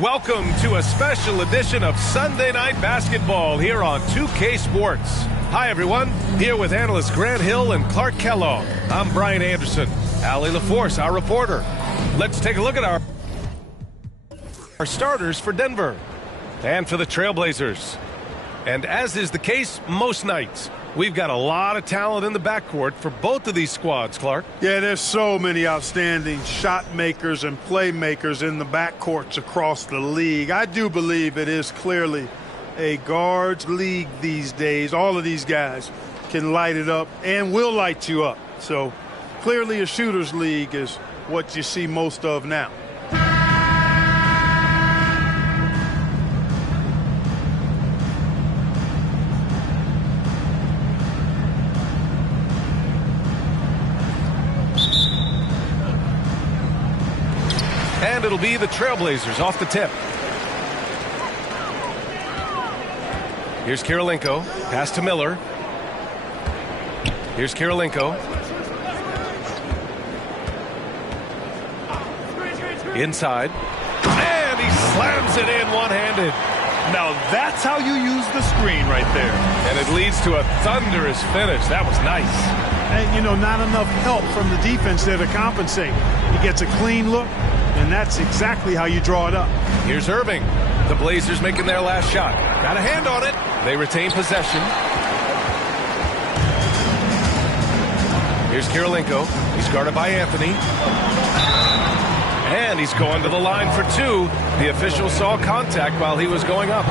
Welcome to a special edition of Sunday Night Basketball here on 2K Sports. Hi, everyone. Here with analysts Grant Hill and Clark Kellogg. I'm Brian Anderson. Allie LaForce, our reporter. Let's take a look at our starters for Denver and for the Trailblazers. And as is the case most nights, we've got a lot of talent in the backcourt for both of these squads, Clark. Yeah, there's so many outstanding shot makers and playmakers in the backcourts across the league. I do believe it is clearly a guards league these days. All of these guys can light it up and will light you up. So clearly a shooter's league is what you see most of now. And it'll be the Trailblazers off the tip. Here's Kirilenko. Pass to Miller. Here's Kirilenko. Inside. And he slams it in one-handed. Now that's how you use the screen right there. And it leads to a thunderous finish. That was nice. And, you know, not enough help from the defense there to compensate. He gets a clean look, and that's exactly how you draw it up. Here's Irving. The Blazers making their last shot. Got a hand on it. They retain possession. Here's Kirilenko. He's guarded by Anthony. And he's going to the line for two. The official saw contact while he was going up.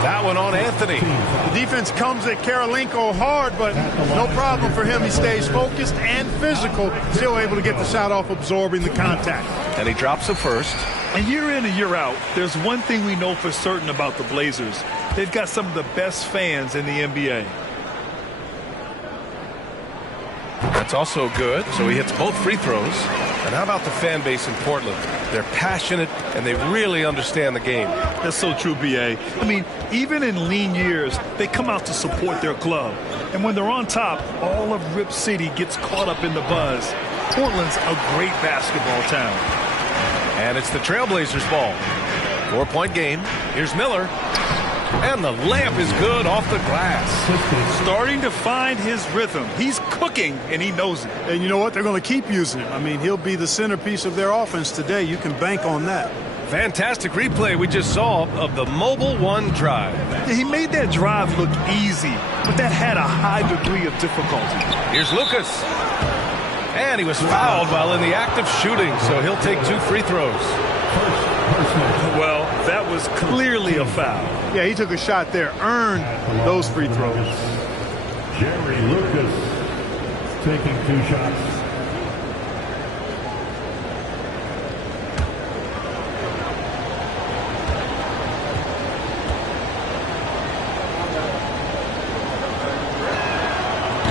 That one on Anthony. The defense comes at Kirilenko hard, but no problem for him. He stays focused and physical, still able to get the shot off, absorbing the contact. And he drops a first. And year in and year out, there's one thing we know for certain about the Blazers. They've got some of the best fans in the NBA. That's also good. So he hits both free throws. And how about the fan base in Portland? They're passionate, and they really understand the game. That's so true, B.A. I mean, even in lean years, they come out to support their club. And when they're on top, all of Rip City gets caught up in the buzz. Portland's a great basketball town. And it's the Trailblazers' ball. 4-point game. Here's Miller. And the layup is good off the glass. Starting to find his rhythm. He's cooking, and he knows it. And you know what? They're going to keep using him. I mean, he'll be the centerpiece of their offense today. You can bank on that. Fantastic replay we just saw of the Mobile One drive. He made that drive look easy, but that had a high degree of difficulty. Here's Lucas. And he was fouled while in the act of shooting, so he'll take 2 free throws. Well, that was clearly a foul. Yeah, he took a shot there, earned those free throws. Jerry Lucas taking 2 shots.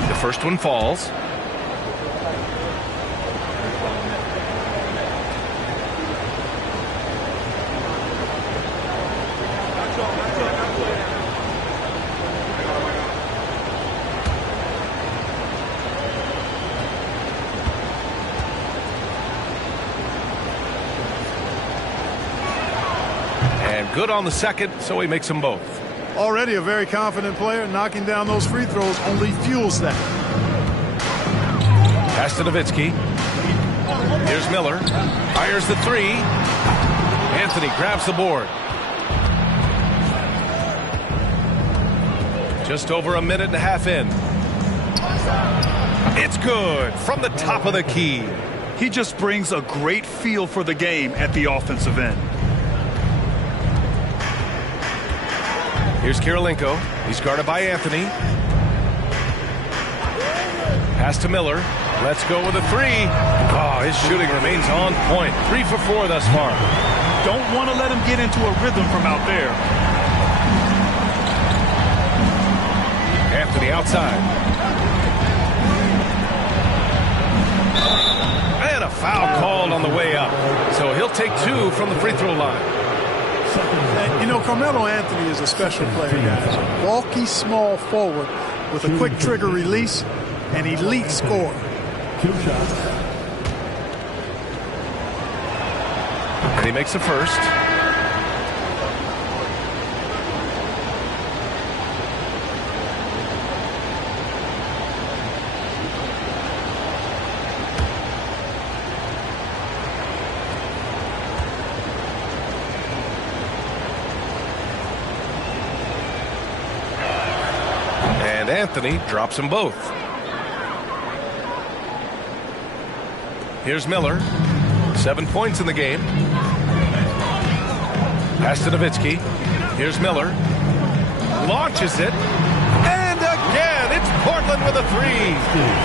The first one falls. Good on the second, so he makes them both. Already a very confident player. Knocking down those free throws only fuels that. Pass to Nowitzki. Here's Miller. Fires the 3. Anthony grabs the board. Just over a minute and a half in. It's good from the top of the key. He just brings a great feel for the game at the offensive end. Here's Kirilenko. He's guarded by Anthony. Pass to Miller. Let's go with a 3. Oh, his shooting remains on point. 3 for 4 thus far. Don't want to let him get into a rhythm from out there. Anthony outside. And a foul called on the way up. So he'll take 2 from the free throw line. And, you know, Carmelo Anthony is a special player, guys. Bulky, small forward with a quick trigger release, an elite scorer. 2 shots. And he makes the first. And Anthony drops them both. Here's Miller. 7 points in the game. Pass to Nowitzki. Here's Miller. Launches it. And again, it's Portland with a three.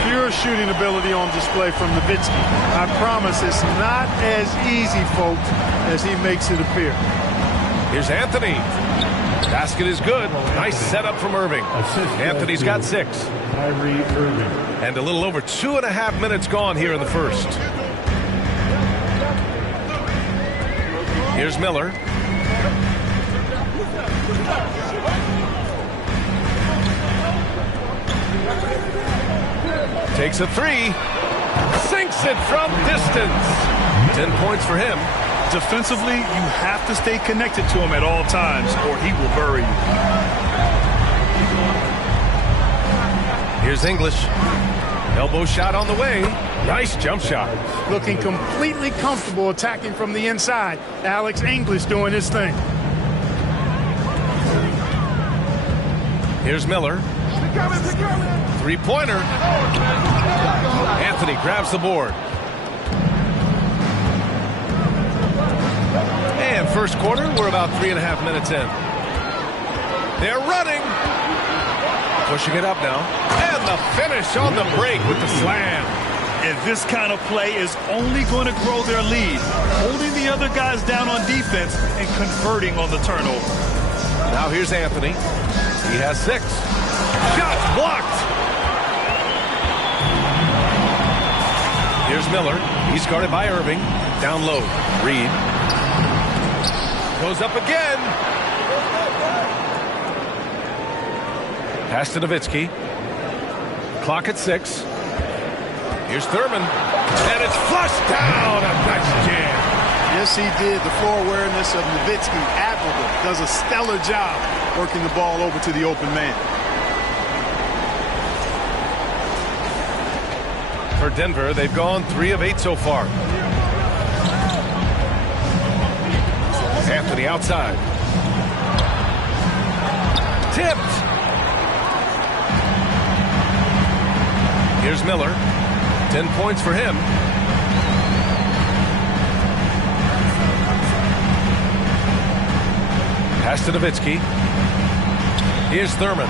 Pure shooting ability on display from Nowitzki. I promise it's not as easy, folks, as he makes it appear. Here's Anthony. Basket is good. Nice setup from Irving. Anthony's got 6. Kyrie Irving. And a little over 2.5 minutes gone here in the first. Here's Miller. Takes a three. Sinks it from distance. 10 points for him. Defensively, you have to stay connected to him at all times, or he will bury you. Here's English. Elbow shot on the way. Nice jump shot. Looking completely comfortable attacking from the inside. Alex English doing his thing. Here's Miller. Three-pointer. Anthony grabs the board. And first quarter, we're about 3.5 minutes in. They're running. Pushing it up now. And the finish on the break with the slam. And this kind of play is only going to grow their lead. Holding the other guys down on defense and converting on the turnover. Now here's Anthony. He has 6. Shots blocked. Here's Miller. He's guarded by Irving. Down low. Reed. Goes up again. Pass to Nowitzki. Clock at 6. Here's Thurman. And it's flushed down. A nice jam. Yes, he did. The floor awareness of Nowitzki, admirable. Does a stellar job working the ball over to the open man. For Denver, they've gone 3 of 8 so far. Anthony outside. Tipped. Here's Miller. 10 points for him. Pass to Nowitzki. Here's Thurman.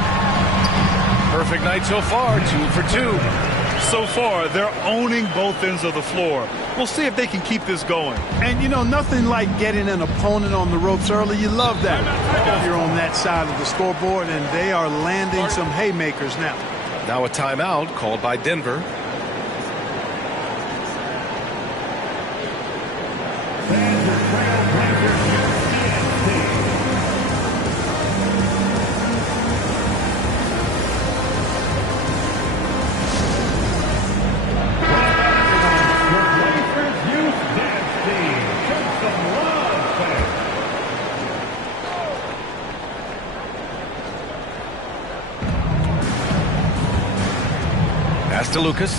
Perfect night so far. 2 for 2. So far, they're owning both ends of the floor. We'll see if they can keep this going. And, you know, nothing like getting an opponent on the ropes early. You love that. You're on that side of the scoreboard, and they are landing some haymakers now. Now a timeout called by Denver. To Lucas.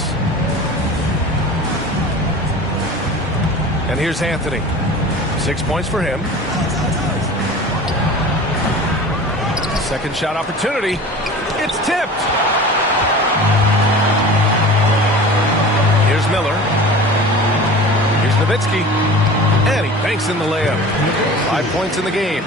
And here's Anthony. 6 points for him. Second shot opportunity. It's tipped. Here's Miller. Here's Nowitzki. And he banks in the layup. 5 points in the game.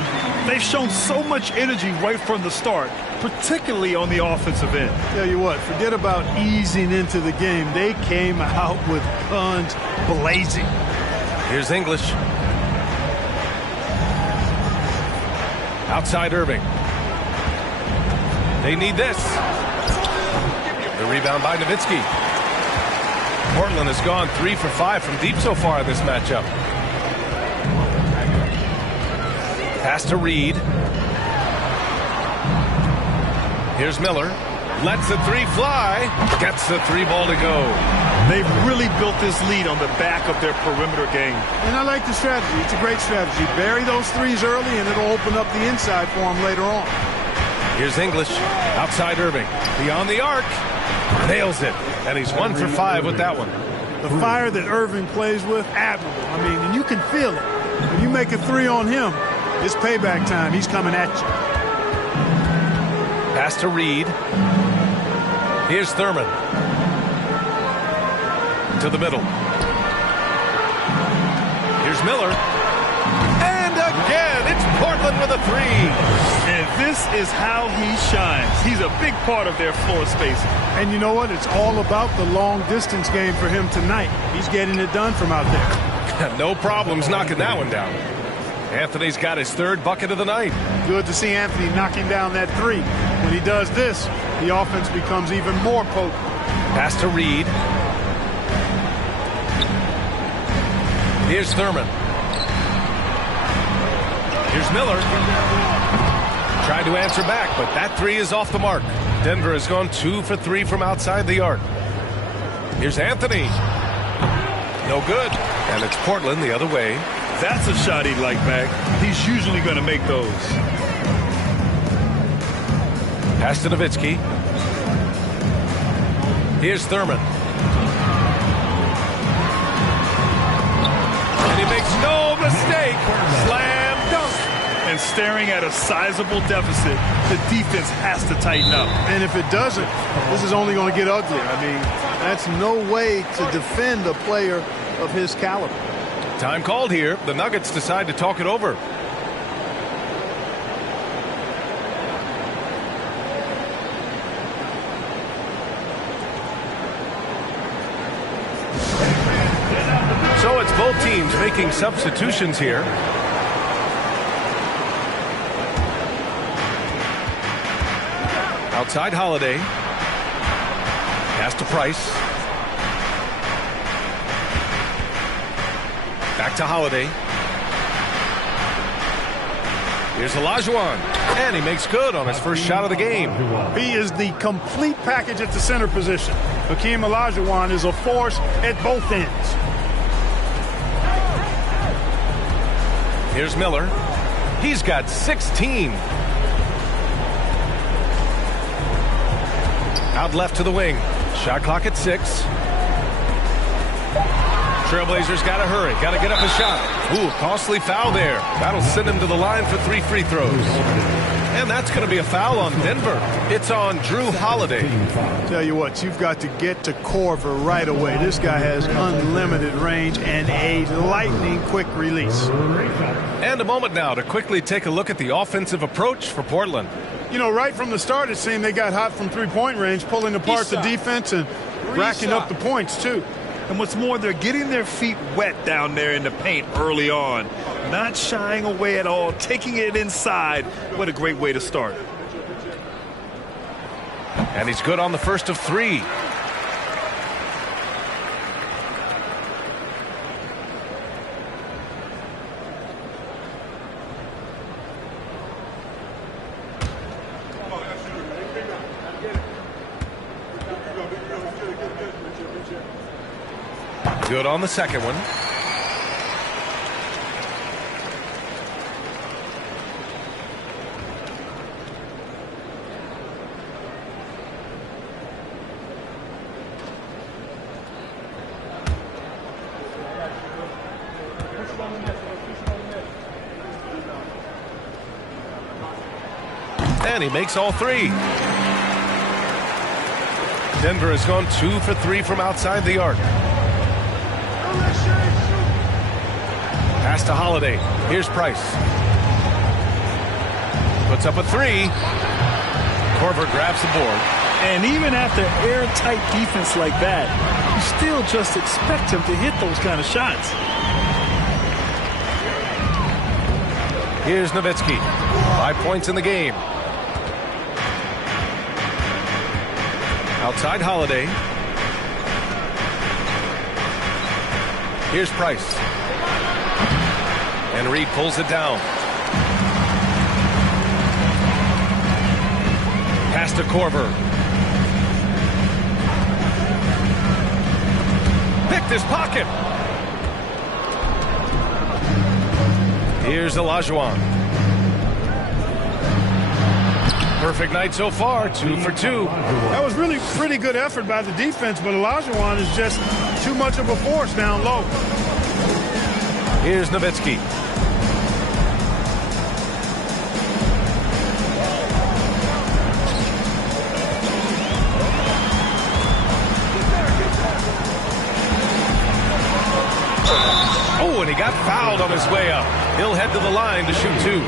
They've shown so much energy right from the start, particularly on the offensive end. Tell you what, forget about easing into the game. They came out with guns blazing. Here's English. Outside Irving. They need this. The rebound by Nowitzki. Portland has gone 3 for 5 from deep so far in this matchup. Pass to Reed. Here's Miller. Lets the 3 fly. Gets the 3 ball to go. They've really built this lead on the back of their perimeter game. And I like the strategy. It's a great strategy. Bury those 3s early, and it'll open up the inside for them later on. Here's English. Outside Irving. Beyond the arc. Nails it. And he's 1 for 5 with that one. The fire that Irving plays with, admirable. I mean, and you can feel it. When you make a 3 on him, it's payback time. He's coming at you. Pass to Reed. Here's Thurman. To the middle. Here's Miller. And again, it's Portland with a three. And this is how he shines. He's a big part of their floor space. And you know what? It's all about the long distance game for him tonight. He's getting it done from out there. No problems knocking that one down. Anthony's got his third bucket of the night. Good to see Anthony knocking down that three. When he does this, the offense becomes even more potent. Pass to Reed. Here's Thurman. Here's Miller. Tried to answer back, but that three is off the mark. Denver has gone 2 for 3 from outside the arc. Here's Anthony. No good. And it's Portland the other way. That's a shot he'd like back. He's usually going to make those. Pass to Nowitzki. Here's Thurman. And he makes no mistake. Slam dunk. And staring at a sizable deficit, the defense has to tighten up. And if it doesn't, this is only going to get ugly. I mean, that's no way to defend a player of his caliber. Time called here. The Nuggets decide to talk it over. So it's both teams making substitutions here. Outside Holiday. Pass to Price. Back to Holiday. Here's Olajuwon. And he makes good on his first shot of the game. He is the complete package at the center position. Hakeem Olajuwon is a force at both ends. Here's Miller. He's got 16. Out left to the wing. Shot clock at 6. Trailblazers got to hurry. Got to get up a shot. Ooh, costly foul there. That'll send him to the line for 3 free throws. And that's going to be a foul on Denver. It's on Drew Holiday. Tell you what, you've got to get to Korver right away. This guy has unlimited range and a lightning quick release. And a moment now to quickly take a look at the offensive approach for Portland. You know, right from the start, it seemed they got hot from three-point range, pulling apart the defense and racking up the points, too. And what's more, they're getting their feet wet down there in the paint early on. Not shying away at all, taking it inside. What a great way to start. And he's good on the first of 3. Good on the second one. And he makes all 3. Denver has gone 2 for 3 from outside the arc. Pass to Holiday. Here's Price. Puts up a 3. Korver grabs the board. And even after airtight defense like that, you still just expect him to hit those kind of shots. Here's Nowitzki. 5 points in the game. Outside Holiday. Here's Price. And Reed pulls it down. Pass to Korver. Picked his pocket. Here's Olajuwon. Perfect night so far, 2 for 2. That was really pretty good effort by the defense, but Olajuwon is just too much of a force down low. Here's Nowitzki. Oh, and he got fouled on his way up. He'll head to the line to shoot 2.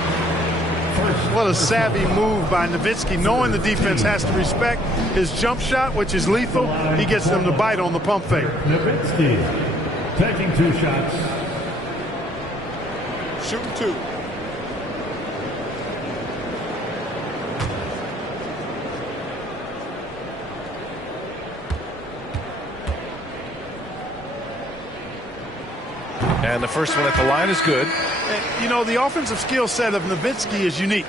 What a savvy move by Nowitzki, knowing the defense has to respect his jump shot, which is lethal. He gets them to bite on the pump fake. Nowitzki taking 2 shots. Shooting 2. And the first one at the line is good. You know, the offensive skill set of Nowitzki is unique.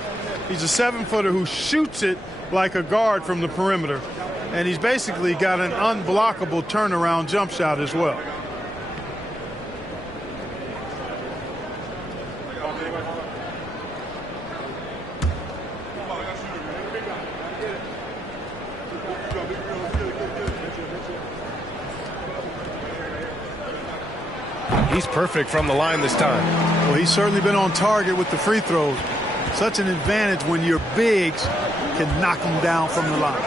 He's a 7-footer who shoots it like a guard from the perimeter. And he's basically got an unblockable turnaround jump shot as well. He's perfect from the line this time. Well, he's certainly been on target with the free throws. Such an advantage when your bigs can knock him down from the line.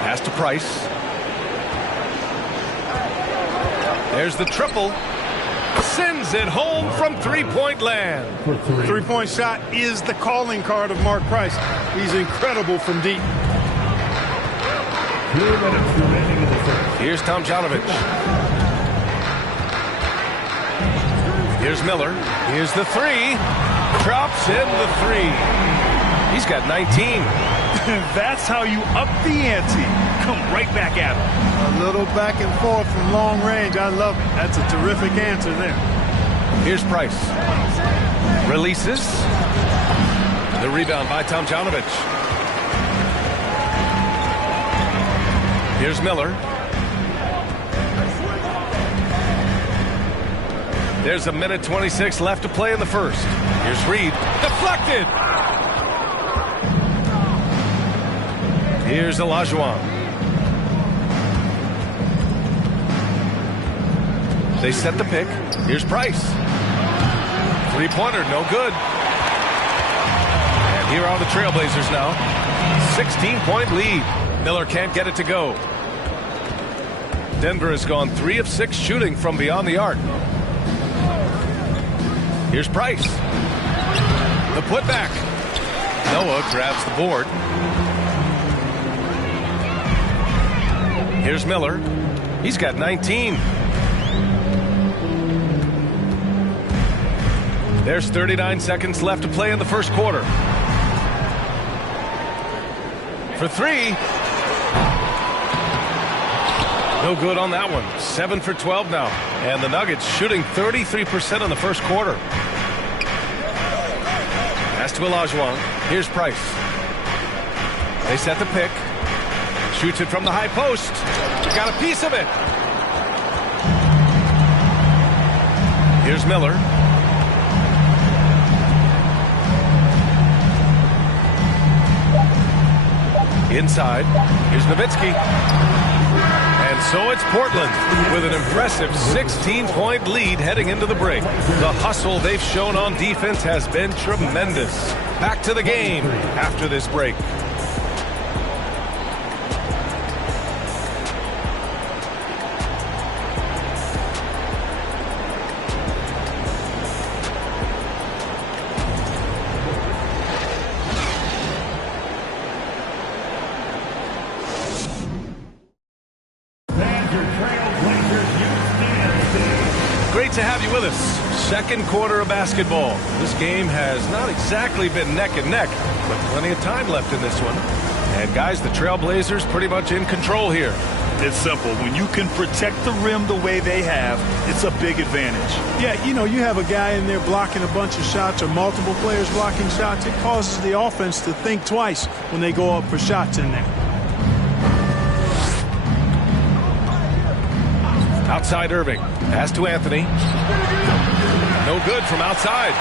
Pass to Price. There's the triple. Sends it home from three-point land. Three-point shot is the calling card of Mark Price. He's incredible from deep. 2 minutes remaining in the first. Here's Tomjanovich. Here's Miller. Here's the 3. Drops in the 3. He's got 19. That's how you up the ante. Come right back at him. A little back and forth from long range. I love it. That's a terrific answer there. Here's Price. Releases. The rebound by Tomjanovich. Here's Miller. There's a minute 26 left to play in the first. Here's Reed. Deflected. Here's Olajuwon. They set the pick. Here's Price. Three-pointer, no good. And here are the Trailblazers now. 16-point lead. Miller can't get it to go. Denver has gone 3 of 6 shooting from beyond the arc. Here's Price. The putback. Noah grabs the board. Here's Miller. He's got 19. There's 39 seconds left to play in the first quarter. For 3. No good on that one. 7 for 12 now. And the Nuggets shooting 33% in the first quarter. Pass to Olajuwon. Here's Price. They set the pick. Shoots it from the high post. Got a piece of it. Here's Miller. Inside. Here's Nowitzki. And so it's Portland with an impressive 16-point lead heading into the break. The hustle they've shown on defense has been tremendous. Back to the game after this break. Great to have you with us. Second quarter of basketball. This game has not exactly been neck and neck, but plenty of time left in this one. And guys, the Trailblazers pretty much in control here. It's simple. When you can protect the rim the way they have, it's a big advantage. Yeah, you know, you have a guy in there blocking a bunch of shots or multiple players blocking shots. It causes the offense to think twice when they go up for shots in there. Outside Irving. Pass to Anthony. No good from outside.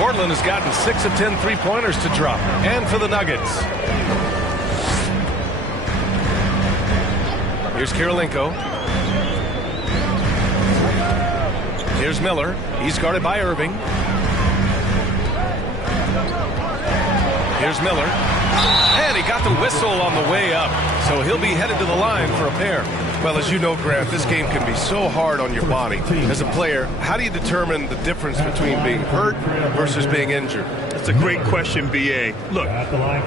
Portland has gotten 6 of 10 three-pointers to drop. And for the Nuggets. Here's Kirilenko. Here's Miller. He's guarded by Irving. Here's Miller. And he got the whistle on the way up. so he'll be headed to the line for a pair. Well, as you know, Grant, this game can be so hard on your body. As a player, how do you determine the difference between being hurt versus being injured? That's a great question, B.A. Look,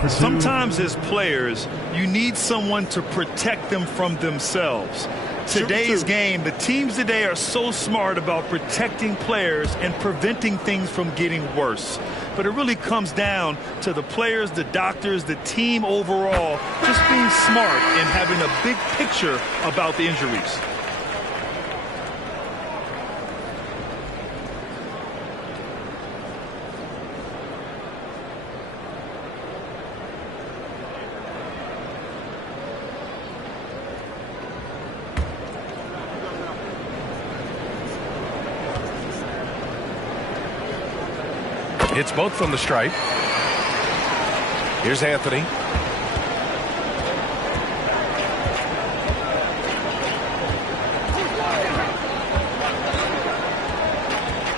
sometimes as players, you need someone to protect them from themselves. Today's game, the teams today are so smart about protecting players and preventing things from getting worse. But it really comes down to the players, the doctors, the team overall, just being smart and having a big picture about the injuries. It's both from the stripe. Here's Anthony.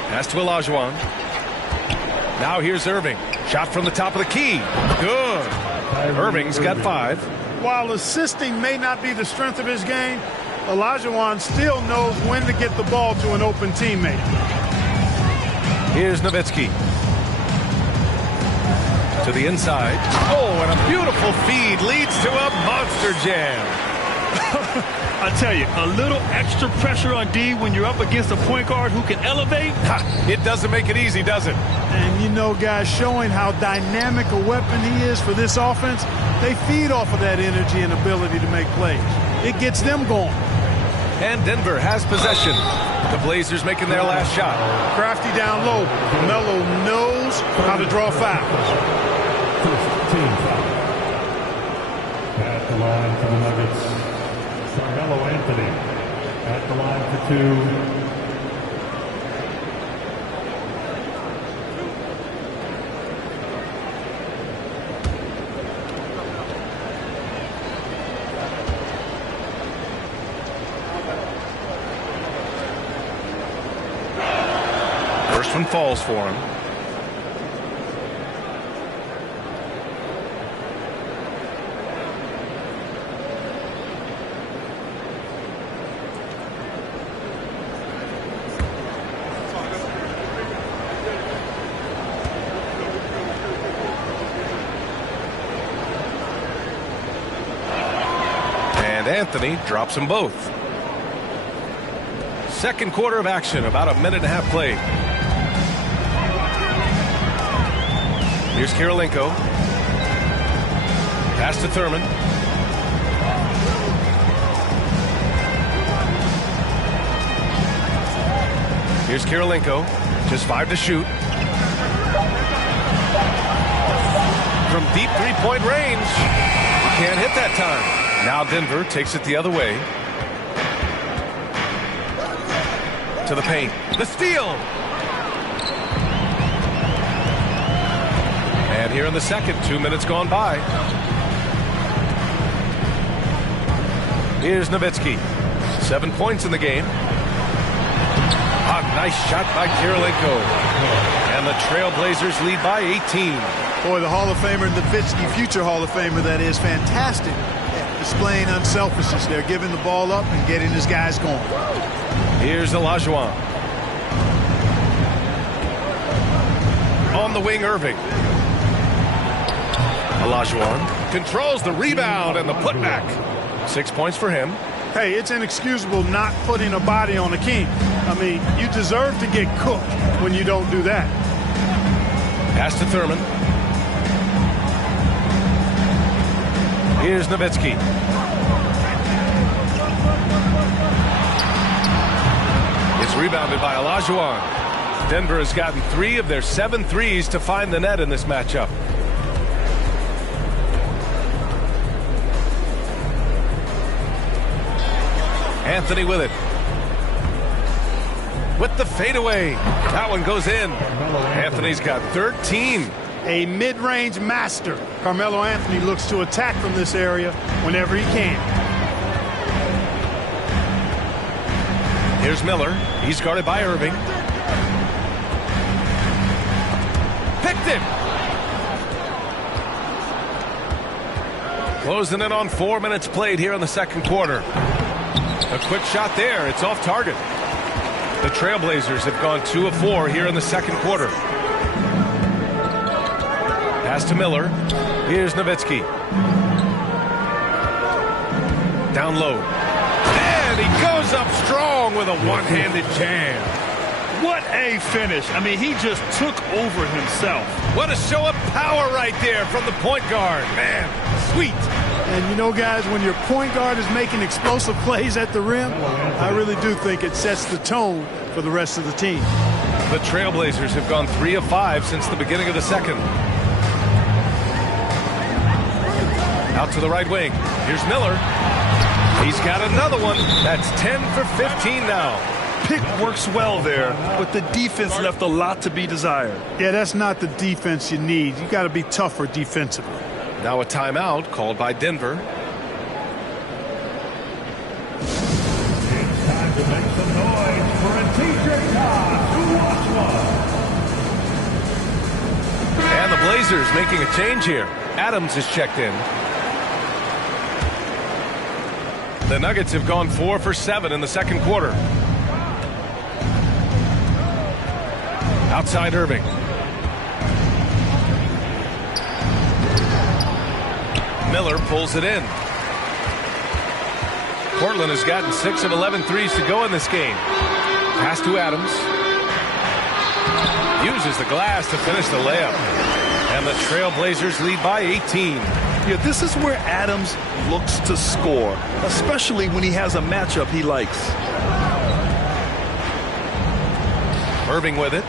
Pass to Olajuwon. Now here's Irving. Shot from the top of the key. Good. Irving's got 5. While assisting may not be the strength of his game, Olajuwon still knows when to get the ball to an open teammate. Here's Nowitzki. To the inside. Oh, and a beautiful feed leads to a monster jam. I tell you, a little extra pressure on D when you're up against a point guard who can elevate. It doesn't make it easy, does it? And you know, guys, showing how dynamic a weapon he is for this offense, they feed off of that energy and ability to make plays. It gets them going. And Denver has possession. The Blazers making their last shot. Crafty down low. Melo knows how to draw fouls. First team foul. At the line for the Nuggets, Carmelo Anthony. At the line for 2. First one falls for him. And Anthony drops them both. Second quarter of action, about a minute and a half played. Here's Kirilenko. Pass to Thurman. Here's Kirilenko. Just 5 to shoot. From deep three-point range. Can't hit that time. Now Denver takes it the other way. To the paint. The steal. And here in the second, 2 minutes gone by. Here's Nowitzki. 7 points in the game. A nice shot by Kirilenko. And the Trailblazers lead by 18. Boy, the Hall of Famer, Nowitzki, future Hall of Famer, that is fantastic. Displaying unselfishness there, giving the ball up and getting his guys going. Here's Olajuwon. On the wing, Irving. Olajuwon controls the rebound and the putback. 6 points for him. Hey, it's inexcusable not putting a body on the king. I mean, you deserve to get cooked when you don't do that. Pass to Thurman. Here's Nowitzki. It's rebounded by Olajuwon. Denver has gotten 3 of their 7 threes to find the net in this matchup. Anthony with it. With the fadeaway. That one goes in. Anthony's got 13. A mid-range master. Carmelo Anthony looks to attack from this area whenever he can. Here's Miller. He's guarded by Irving. Picked him. Closing in on 4 minutes played here in the second quarter. A quick shot there. It's off target. The Trailblazers have gone 2 of 4 here in the second quarter. Pass to Miller. Here's Nowitzki. Down low. And he goes up strong with a one-handed jam. What a finish. I mean, he just took over himself. What a show of power right there from the point guard. Man, sweet. And you know, guys, when your point guard is making explosive plays at the rim, I really do think it sets the tone for the rest of the team. The Trailblazers have gone 3 of 5 since the beginning of the second. Out to the right wing. Here's Miller. He's got another one. That's 10 for 15 now. Pick works well there, but the defense left a lot to be desired. Yeah, that's not the defense you need. You got to be tougher defensively. Now a timeout called by Denver. It's time to make some noise for a TJ Todd who wants one. And the Blazers making a change here. Adams is checked in. The Nuggets have gone 4 for 7 in the second quarter. Outside Irving. Miller pulls it in. Portland has gotten 6 of 11 threes to go in this game. Pass to Adams. Uses the glass to finish the layup. And the Trailblazers lead by 18. Yeah, this is where Adams looks to score, especially when he has a matchup he likes. Irving with it.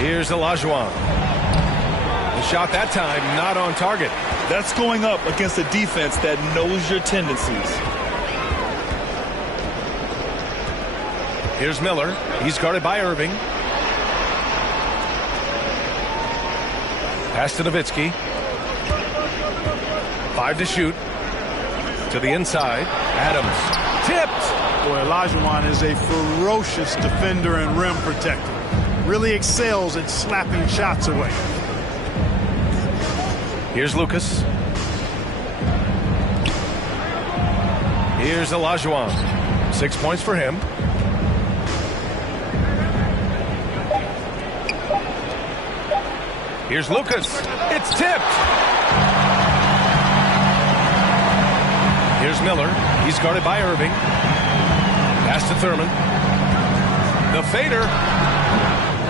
Here's Olajuwon. The shot that time not on target. That's going up against a defense that knows your tendencies. Here's Miller. He's guarded by Irving. Pass to Nowitzki. 5 to shoot. To the inside. Adams. Tipped. Boy, Olajuwon is a ferocious defender and rim protector. Really excels at slapping shots away. Here's Lucas. Here's Olajuwon. 6 points for him. Here's Lucas. It's tipped. Here's Miller. He's guarded by Irving. Pass to Thurman. The fader.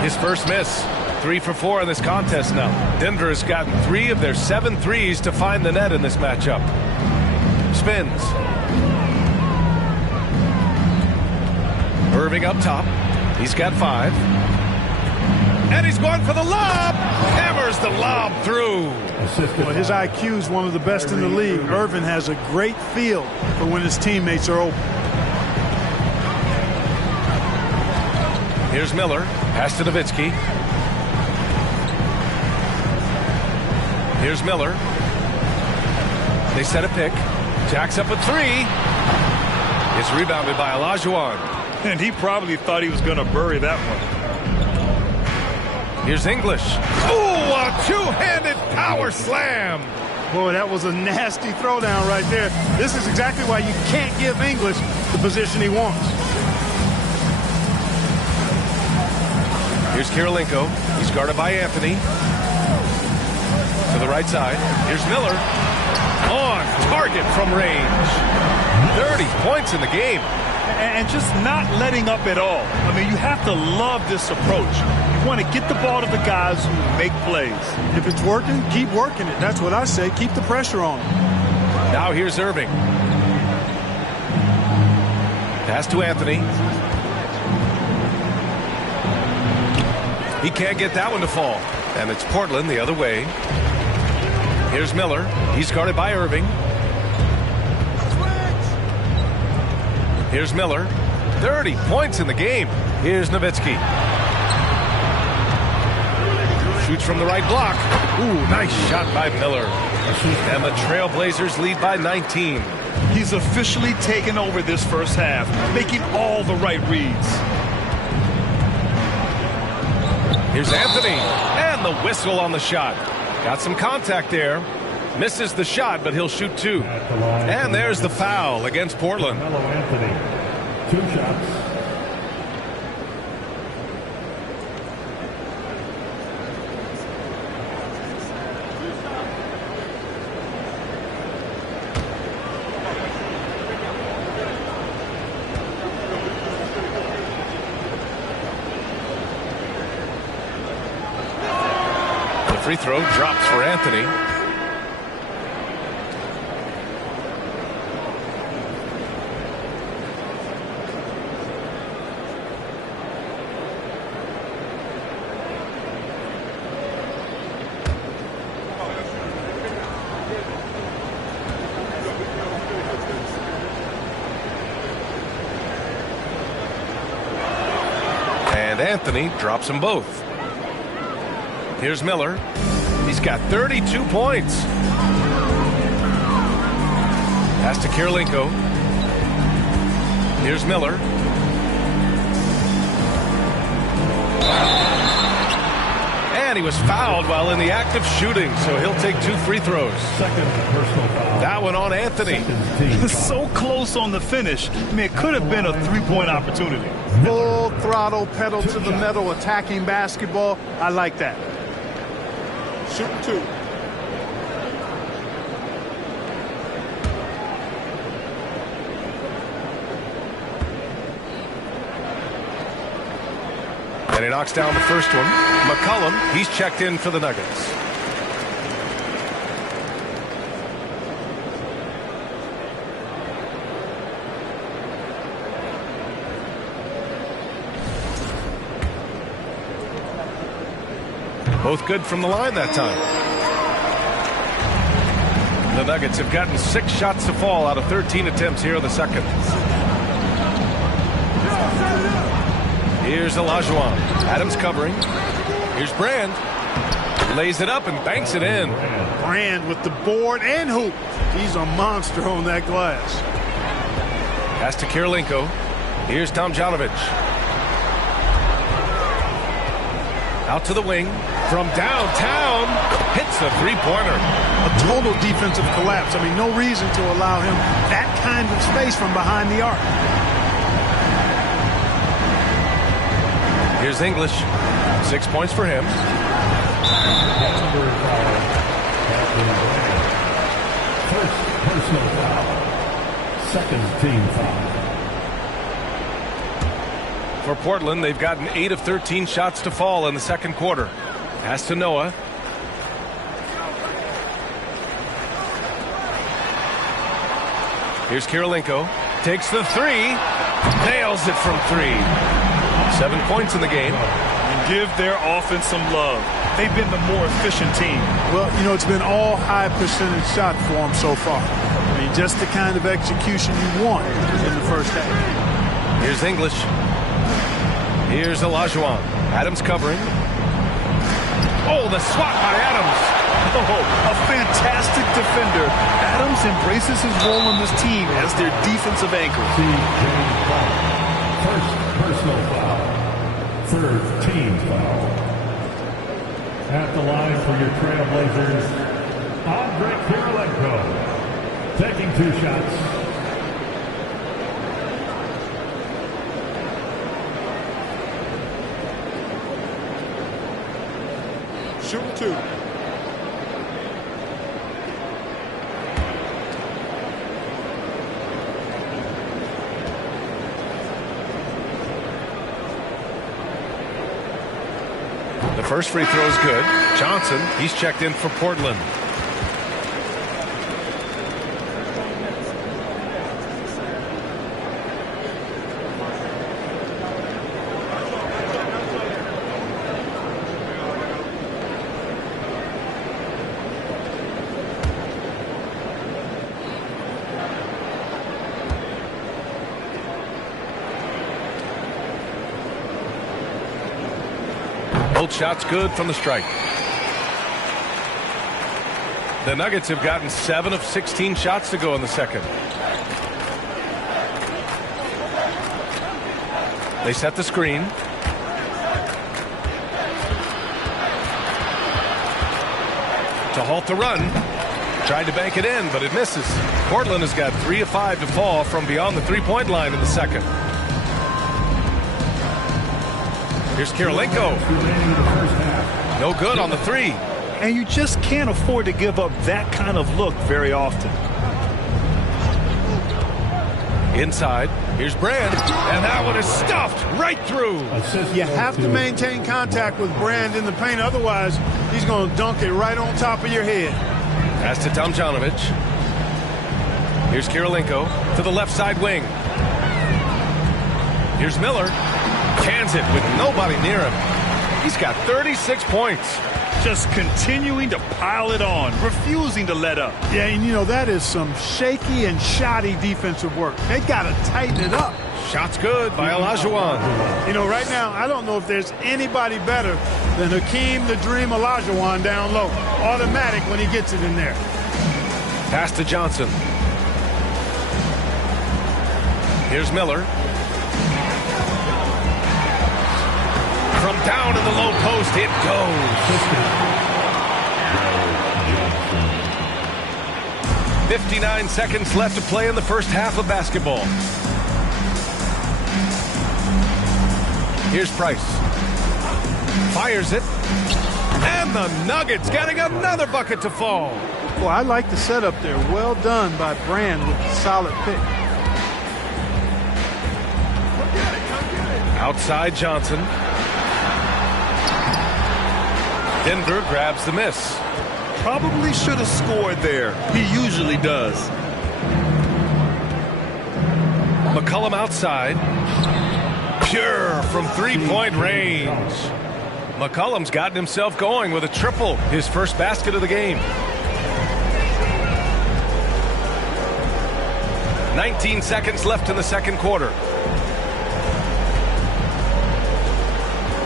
His first miss. 3 for 4 in this contest now. Denver has gotten 3 of their 7 threes to find the net in this matchup. Spins. Irving up top. He's got 5. And he's going for the lob. Hammers the lob through. Well, his IQ is one of the best in the league. Irving has a great feel for when his teammates are open. Here's Miller. Pass to Nowitzki. Here's Miller. They set a pick. Jacks up a 3. It's rebounded by Olajuwon. And he probably thought he was going to bury that one. Here's English. Ooh, a two-handed power slam. Boy, that was a nasty throwdown right there. This is exactly why you can't give English the position he wants. Here's Kirilenko. He's guarded by Anthony. To the right side. Here's Miller. On target from range. 30 points in the game. And just not letting up at all. I mean, you have to love this approach. You want to get the ball to the guys who make plays. If it's working, keep working it. That's what I say. Keep the pressure on him. Now here's Irving. Pass to Anthony. He can't get that one to fall. And it's Portland the other way. Here's Miller. He's guarded by Irving. Here's Miller. 30 points in the game. Here's Nowitzki. Shoots from the right block. Ooh, nice shot by Miller. And the Trailblazers lead by 19. He's officially taken over this first half, making all the right reads. Here's Anthony. And the whistle on the shot. Got some contact there. Misses the shot, but he'll shoot 2. And there's the foul against Portland. Carmelo Anthony, 2 shots. Free throw drops for Anthony. And Anthony drops them both. Here's Miller. He's got 32 points. Pass to Kirilenko. Here's Miller. And he was fouled while in the act of shooting, so he'll take 2 free throws. Second personal foul. That one on Anthony. So close on the finish. I mean, it could have been a 3-point opportunity. Full throttle, pedal to the metal, attacking basketball. I like that. Shooting 2. And he knocks down the first one. McCollum, he's checked in for the Nuggets. Both good from the line that time. The Nuggets have gotten 6 shots to fall out of 13 attempts here in the second. Here's Olajuwon. Adams covering. Here's Brand. Lays it up and banks it in. Brand with the board and hoop. He's a monster on that glass. Pass to Kirilenko. Here's Tomjanovich. Out to the wing. From downtown, hits the 3-pointer. A total defensive collapse. I mean, no reason to allow him that kind of space from behind the arc. Here's English. 6 points for him. First personal foul. Second team foul. For Portland, they've gotten 8 of 13 shots to fall in the second quarter. Pass to Noah. Here's Kirilenko. Takes the 3. Nails it from 3. 7 points in the game. And give their offense some love. They've been the more efficient team. Well, you know, it's been all high percentage shot for them so far. I mean, just the kind of execution you want in the first half. Here's English. Here's Olajuwon. Adams covering. Oh, the swat by Adams. Oh, a fantastic defender. Adams embraces his role on this team as their defensive anchor. First personal foul. Third team foul. At the line for your Trailblazers, Andre Kirilenko. Taking 2 shots. Shooting 2. The first free throw is good. Johnson, he's checked in for Portland. Both shots good from the strike. The Nuggets have gotten 7 of 16 shots to go in the second. They set the screen. to halt the run. Tried to bank it in, but it misses. Portland has got 3 of 5 to fall from beyond the three-point line in the second. Here's Kirilenko. No good on the three. And you just can't afford to give up that kind of look very often. Inside, here's Brand, and that one is stuffed right through. You have to maintain contact with Brand in the paint, otherwise he's going to dunk it right on top of your head. Pass to Tomljanovic. Here's Kirilenko to the left side wing. Here's Miller. Cans it with nobody near him. He's got 36 points. Just continuing to pile it on, refusing to let up. Yeah, and you know, that is some shaky and shoddy defensive work. They got to tighten it up. Shot's good by Olajuwon. You know, right now, I don't know if there's anybody better than Hakeem the Dream Olajuwon down low. Automatic when he gets it in there. Pass to Johnson. Here's Miller. From down in the low post, it goes. 59 seconds left to play in the first half of basketball. Here's Price. Fires it. And the Nuggets getting another bucket to fall. Well, I like the setup there. Well done by Brand with a solid pick. Outside Johnson. Denver grabs the miss. Probably should have scored there. He usually does. McCollum outside. Pure from three-point range. McCollum's gotten himself going with a triple, his first basket of the game. 19 seconds left in the second quarter.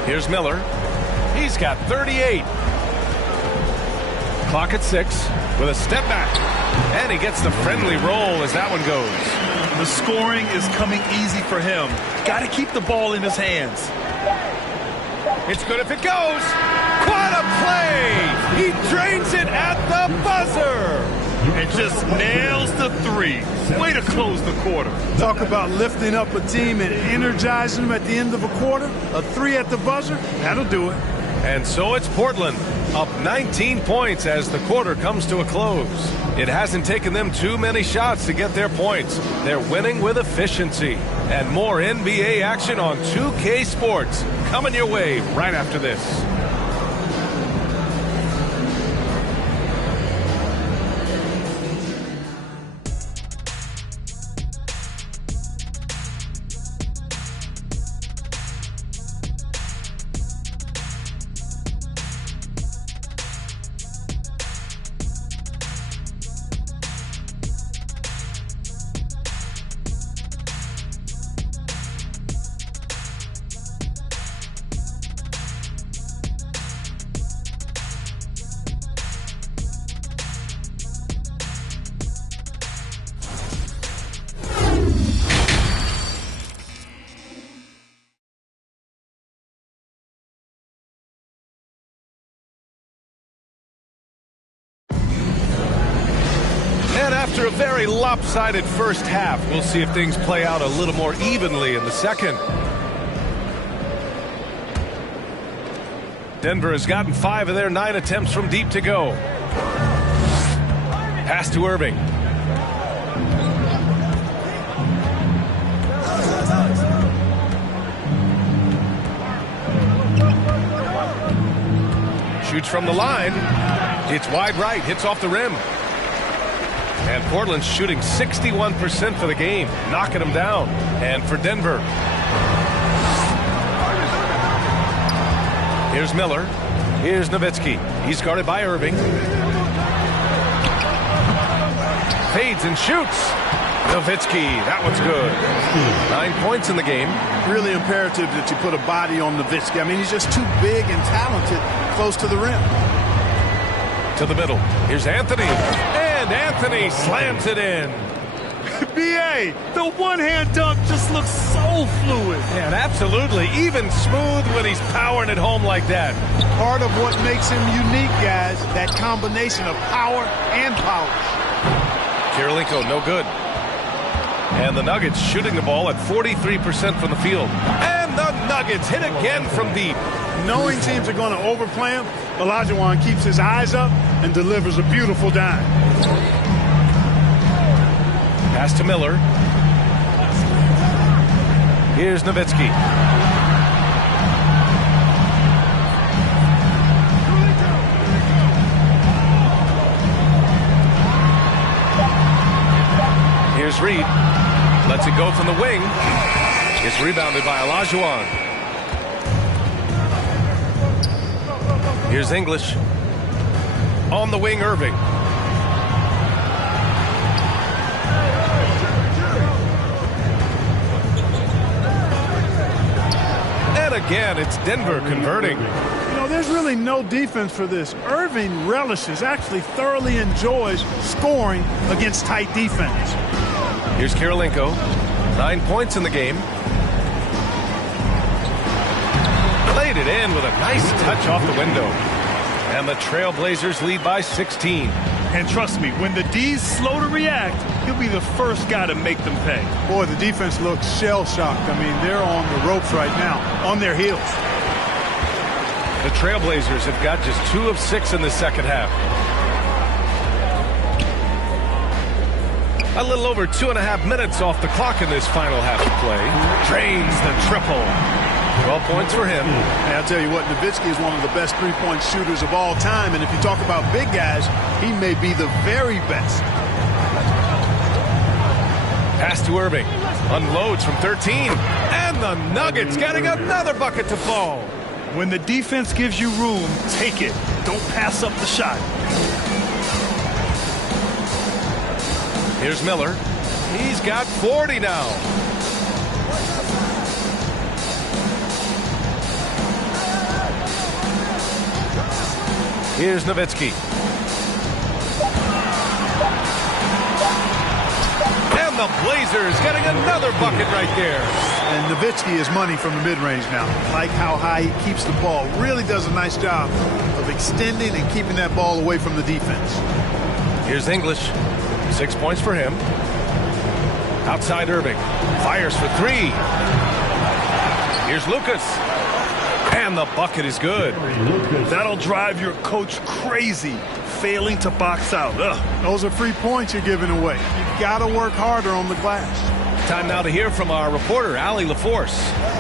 Here's Miller. He's got 38. Clock at 6 with a step back. And he gets the friendly roll as that one goes. The scoring is coming easy for him. Got to keep the ball in his hands. It's good if it goes. What a play! He drains it at the buzzer. And just nails the three. Way to close the quarter. Talk about lifting up a team and energizing them at the end of a quarter. A three at the buzzer, that'll do it. And so it's Portland, up 19 points as the quarter comes to a close. It hasn't taken them too many shots to get their points. They're winning with efficiency. And more NBA action on 2K Sports coming your way right after this. After a very lopsided first half, we'll see if things play out a little more evenly in the second. Denver has gotten 5 of their 9 attempts from deep to go. Pass to Irving. Shoots from the line. It's wide right, hits off the rim. And Portland's shooting 61% for the game, knocking them down. And for Denver, here's Miller. Here's Nowitzki. He's guarded by Irving. Fades and shoots. Nowitzki, that one's good. 9 points in the game. Really imperative that you put a body on Nowitzki. I mean, he's just too big and talented close to the rim. To the middle. Here's Anthony. And Anthony slams it in. B.A., the one-hand dunk just looks so so fluid. And absolutely even smooth when he's powering it home like that. Part of what makes him unique, guys, that combination of power and polish. Kirilenko, no good. And the Nuggets shooting the ball at 43% from the field. And the Nuggets hit again from deep. Knowing teams are going to overplay him, Olajuwon keeps his eyes up and delivers a beautiful dime. Pass to Miller. Here's Nowitzki. Here's Reed. Lets it go from the wing. It's rebounded by Olajuwon. Here's English. On the wing, Irving. And again, it's Denver converting. You know, there's really no defense for this. Irving relishes, actually thoroughly enjoys scoring against tight defense. Here's Kirilenko. 9 points in the game. Played it in with a nice touch off the window. And the Trailblazers lead by 16. And trust me, when the D's slow to react, he'll be the first guy to make them pay. Boy, the defense looks shell-shocked. I mean, they're on the ropes right now, on their heels. The Trailblazers have got just 2 of 6 in the second half. A little over 2.5 minutes off the clock in this final half of play. Drains the triple. 12 points for him. And I'll tell you what, Nowitzki is one of the best three-point shooters of all time. And if you talk about big guys, he may be the very best. Pass to Irving. Unloads from 13. And the Nuggets getting another bucket to fall. When the defense gives you room, take it. Don't pass up the shot. Here's Miller. He's got 40 now. Here's Nowitzki. And the Blazers getting another bucket right there. And Nowitzki is money from the mid-range now. Like how high he keeps the ball. Really does a nice job of extending and keeping that ball away from the defense. Here's English. 6 points for him. Outside Irving. Fires for 3. Here's Lucas. And the bucket is good. That'll drive your coach crazy, failing to box out. Ugh. Those are free points you're giving away. You've got to work harder on the glass. Time now to hear from our reporter, Allie LaForce.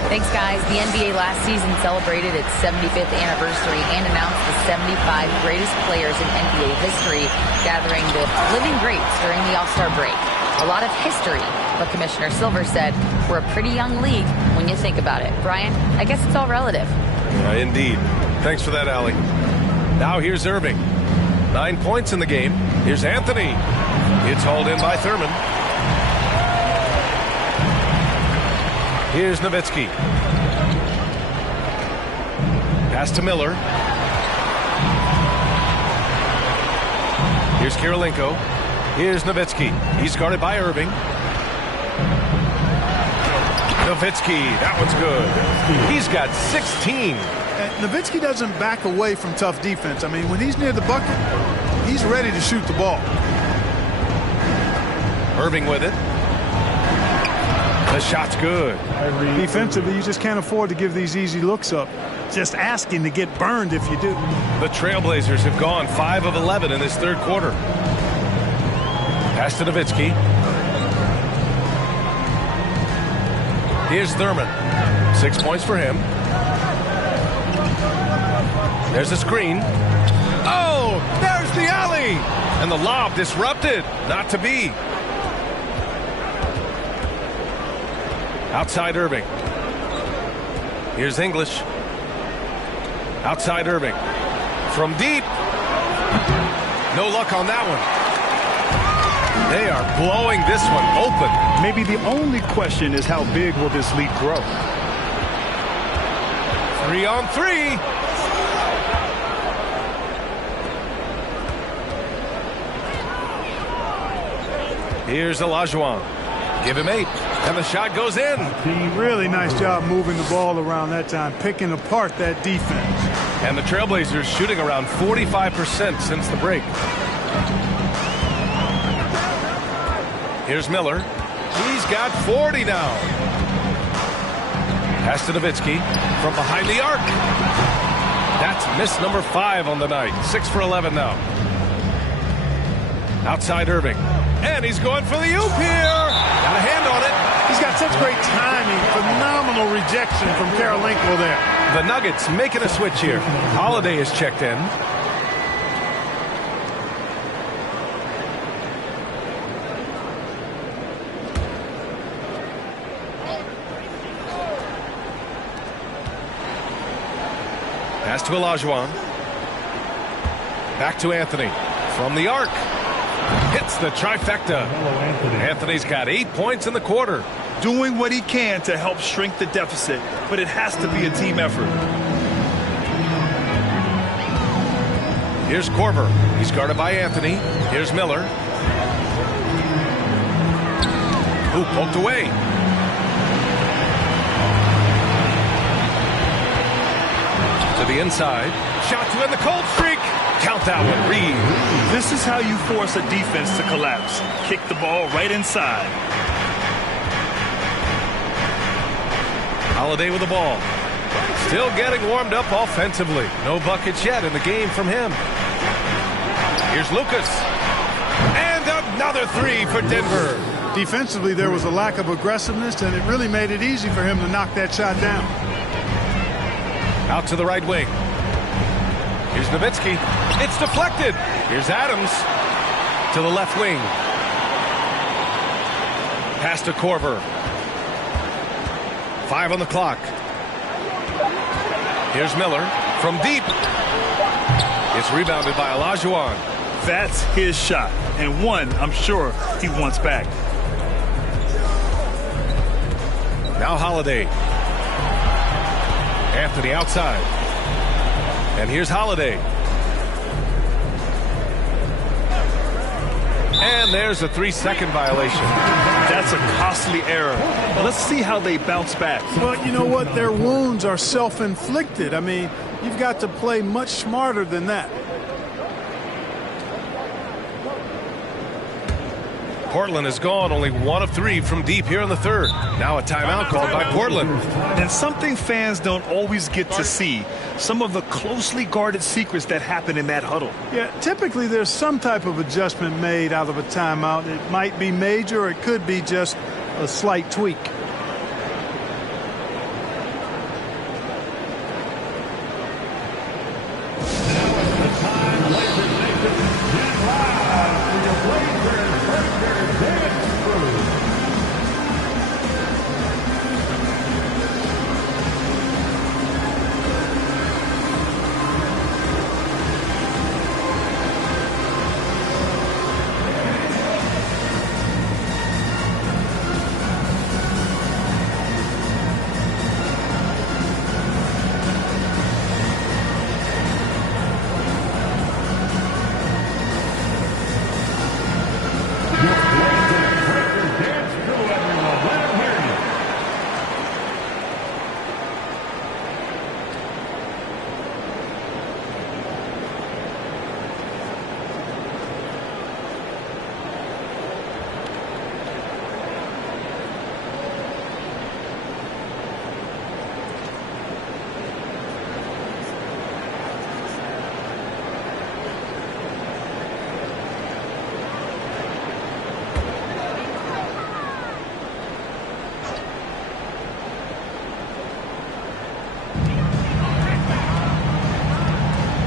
Thanks, guys. The NBA last season celebrated its 75th anniversary and announced the 75 greatest players in NBA history, gathering the living greats during the All-Star break. A lot of history, but Commissioner Silver said we're a pretty young league when you think about it. Brian, I guess it's all relative. Indeed. Thanks for that, Allie. Now here's Irving. 9 points in the game. Here's Anthony. It's hauled in by Thurman. Here's Nowitzki. Pass to Miller. Here's Kirilenko. Here's Nowitzki. He's guarded by Irving. Nowitzki, that one's good. He's got 16. And Nowitzki doesn't back away from tough defense. I mean, when he's near the bucket, he's ready to shoot the ball. Irving with it. The shot's good. Defensively, you just can't afford to give these easy looks up. Just asking to get burned if you do. The Trailblazers have gone 5 of 11 in this third quarter. Pass to Nowitzki. Here's Thurman. 6 points for him. There's a screen. Oh, there's the alley. And the lob disrupted. Not to be. Outside Irving. Here's English. Outside Irving. From deep. No luck on that one. They are blowing this one open. Maybe the only question is how big will this lead grow? 3 on 3. Here's Olajuwon. Give him 8. And the shot goes in. Really nice job moving the ball around that time, picking apart that defense. And the Trailblazers shooting around 45% since the break. Here's Miller. He's got 40 now. Pass to Nowitzki from behind the arc. That's miss number 5 on the night. 6 for 11 now. Outside Irving. And he's going for the oop here. Got a hand on it. He's got such great timing. Phenomenal rejection from Karolinko there. The Nuggets making a switch here. Holiday is checked in. Pass to Olajuwon. Back to Anthony. From the arc. Hits the trifecta. Anthony's got 8 points in the quarter. Doing what he can to help shrink the deficit, but it has to be a team effort. Here's Korver. He's guarded by Anthony. Here's Miller. Ooh, poked away. To the inside. Shot to end the cold streak. Count that one, Reed. This is how you force a defense to collapse. Kick the ball right inside. Holiday with the ball. Still getting warmed up offensively. No buckets yet in the game from him. Here's Lucas. And another 3 for Denver. Defensively, there was a lack of aggressiveness, and it really made it easy for him to knock that shot down. Out to the right wing. Here's Nowitzki. It's deflected. Here's Adams to the left wing. Pass to Korver. 5 on the clock. Here's Miller from deep. It's rebounded by Olajuwon. That's his shot, and one I'm sure he wants back. Now Holiday. Anthony outside. And here's Holiday. And there's a 3-second violation. That's a costly error. Let's see how they bounce back. But you know what? Their wounds are self-inflicted. I mean, you've got to play much smarter than that. Portland is gone only 1 of 3 from deep here in the third. Now a timeout called by Portland. And something fans don't always get to see, some of the closely guarded secrets that happen in that huddle. Yeah, typically there's some type of adjustment made out of a timeout. It might be major, or it could be just a slight tweak.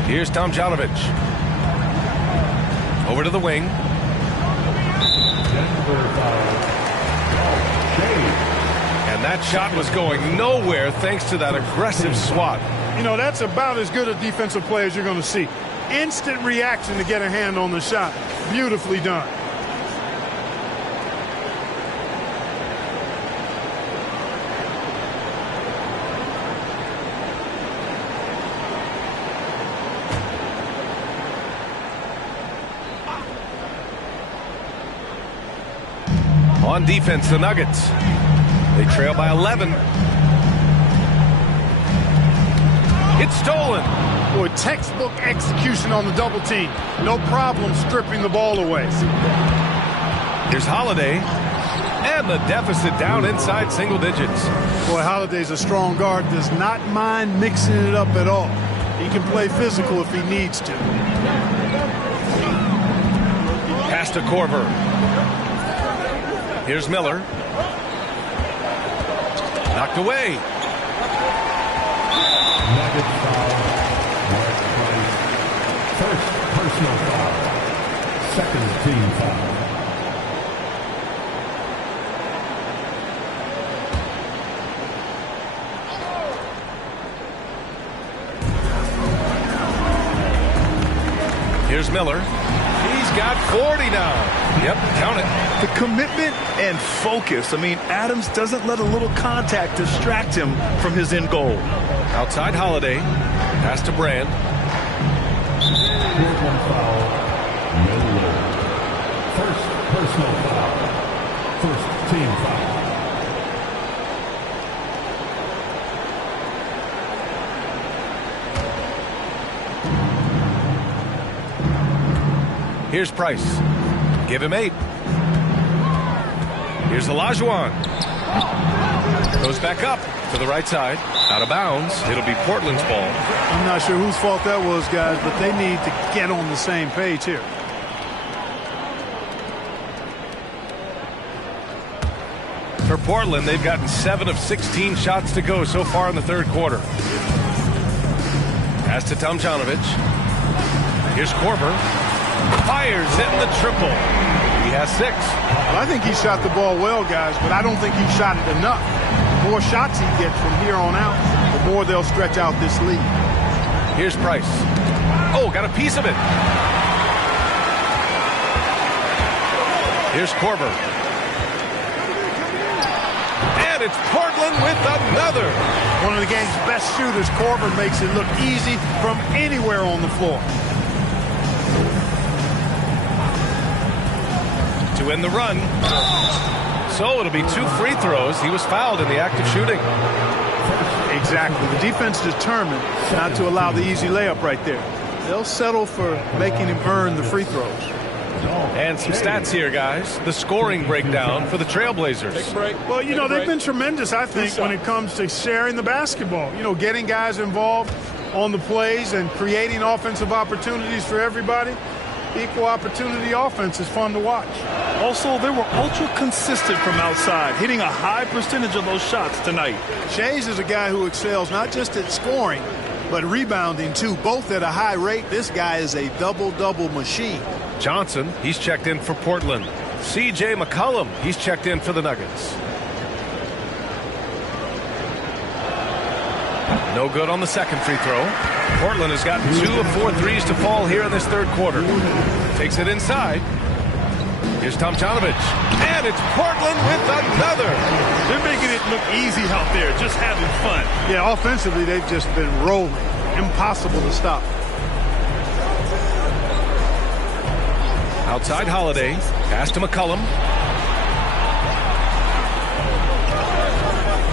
Here's Tomjanovich. Over to the wing. And that shot was going nowhere thanks to that aggressive swat. You know, that's about as good a defensive play as you're going to see. Instant reaction to get a hand on the shot. Beautifully done. On defense, the Nuggets. They trail by 11. It's stolen. Boy, textbook execution on the double team. No problem stripping the ball away. Here's Holiday. And the deficit down inside single digits. Boy, Holiday's a strong guard. Does not mind mixing it up at all. He can play physical if he needs to. Pass to Korver. Here's Miller. Knocked away. Nuggets foul. First personal foul. Second team foul. Here's Miller. He's got 40 now. Yep, count it. The commitment and focus. I mean, Adams doesn't let a little contact distract him from his end goal. Outside Holiday. Pass to Brand. One foul. Miller. First personal foul. First team foul. Here's Price. Give him 8. Here's Olajuwon. Goes back up to the right side. Out of bounds. It'll be Portland's ball. I'm not sure whose fault that was, guys, but they need to get on the same page here. For Portland, they've gotten 7 of 16 shots to go so far in the third quarter. Pass to Tomjanovich. Here's Korver. Fires in the triple. He has 6. Well, I think he shot the ball well, guys, but I don't think he shot it enough. The more shots he gets from here on out, the more they'll stretch out this lead. Here's Price. Oh, got a piece of it. Here's Korver. And it's Portland with another. One of the game's best shooters. Korver makes it look easy from anywhere on the floor. To end the run. So it'll be 2 free throws. He was fouled in the act of shooting. Exactly. The defense determined not to allow the easy layup right there. They'll settle for making him earn the free throws. And some stats here, guys. The scoring breakdown for the Trailblazers. Well, you know, they've been tremendous, I think, when it comes to sharing the basketball. You know, getting guys involved on the plays and creating offensive opportunities for everybody. Equal opportunity offense is fun to watch. Also, they were ultra consistent from outside, hitting a high percentage of those shots tonight. Shays is a guy who excels not just at scoring, but rebounding too, both at a high rate. This guy is a double-double machine. Johnson, he's checked in for Portland. C.J. McCollum, he's checked in for the Nuggets. No good on the second free throw. Portland has gotten 2 of 4 threes to fall here in this third quarter. Takes it inside. Here's Tomjanovich. And it's Portland with another. They're making it look easy out there, just having fun. Yeah, offensively, they've just been rolling. Impossible to stop. Outside Holiday. Pass to McCollum.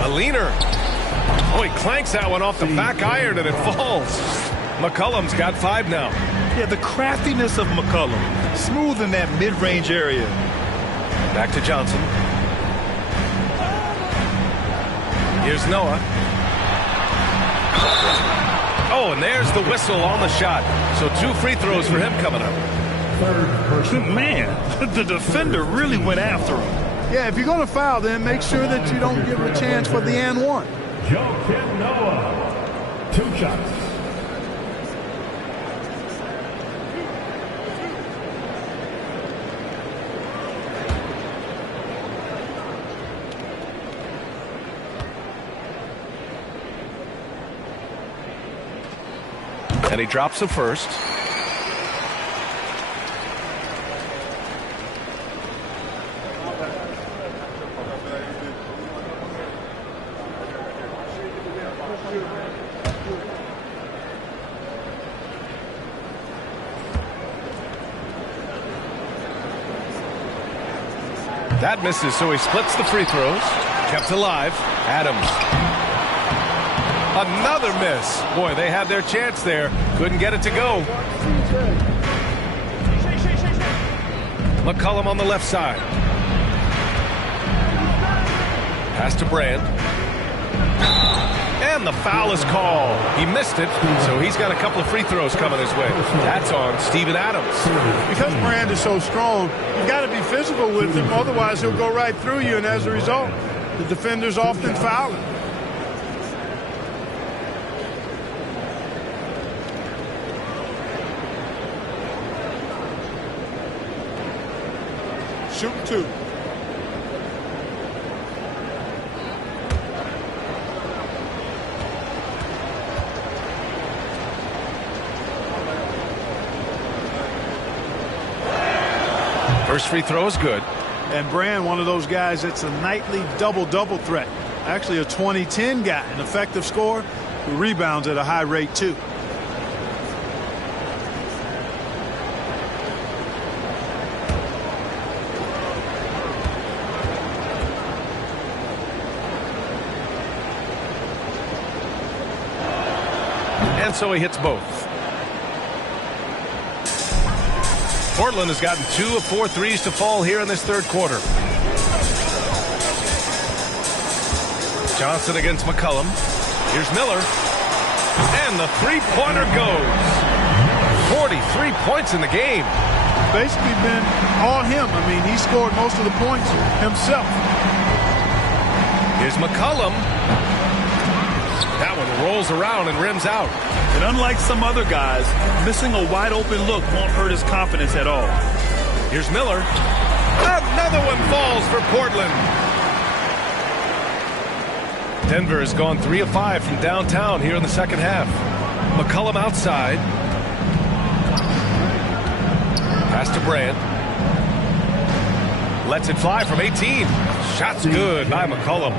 A leaner. Oh, he clanks that one off the back iron and it falls. McCollum's got 5 now. Yeah, the craftiness of McCollum. Smooth in that mid-range area. Back to Johnson. Here's Noah. Oh, and there's the whistle on the shot. So 2 free throws for him coming up. Man, the defender really went after him. Yeah, if you're going to foul, then make sure that you don't give a chance for the and one. Jokic Noah. 2 shots. And he drops the first. That misses, so he splits the free throws. Kept alive. Adams. Another miss. Boy, they had their chance there. Couldn't get it to go. McCollum on the left side. Pass to Brand. And the foul is called. He missed it, so he's got a couple of free throws coming his way. That's on Steven Adams. Because Brand is so strong, you've got to be physical with him, otherwise he'll go right through you, and as a result, the defenders often foul him. Shoot 2. First free throw is good. And Brand, one of those guys that's a nightly double-double threat. Actually a 20-10 guy, an effective scorer who rebounds at a high rate too. And so he hits both. Portland has gotten 2 of 4 threes to fall here in this third quarter. Johnson against McCollum. Here's Miller. And the three-pointer goes. 43 points in the game. Basically been all him. I mean, he scored most of the points himself. Here's McCollum. That one rolls around and rims out. And unlike some other guys, missing a wide-open look won't hurt his confidence at all. Here's Miller. Another one falls for Portland. Denver has gone 3 of 5 from downtown here in the second half. McCollum outside. Pass to Brand. Lets it fly from 18. Shot's good by McCollum.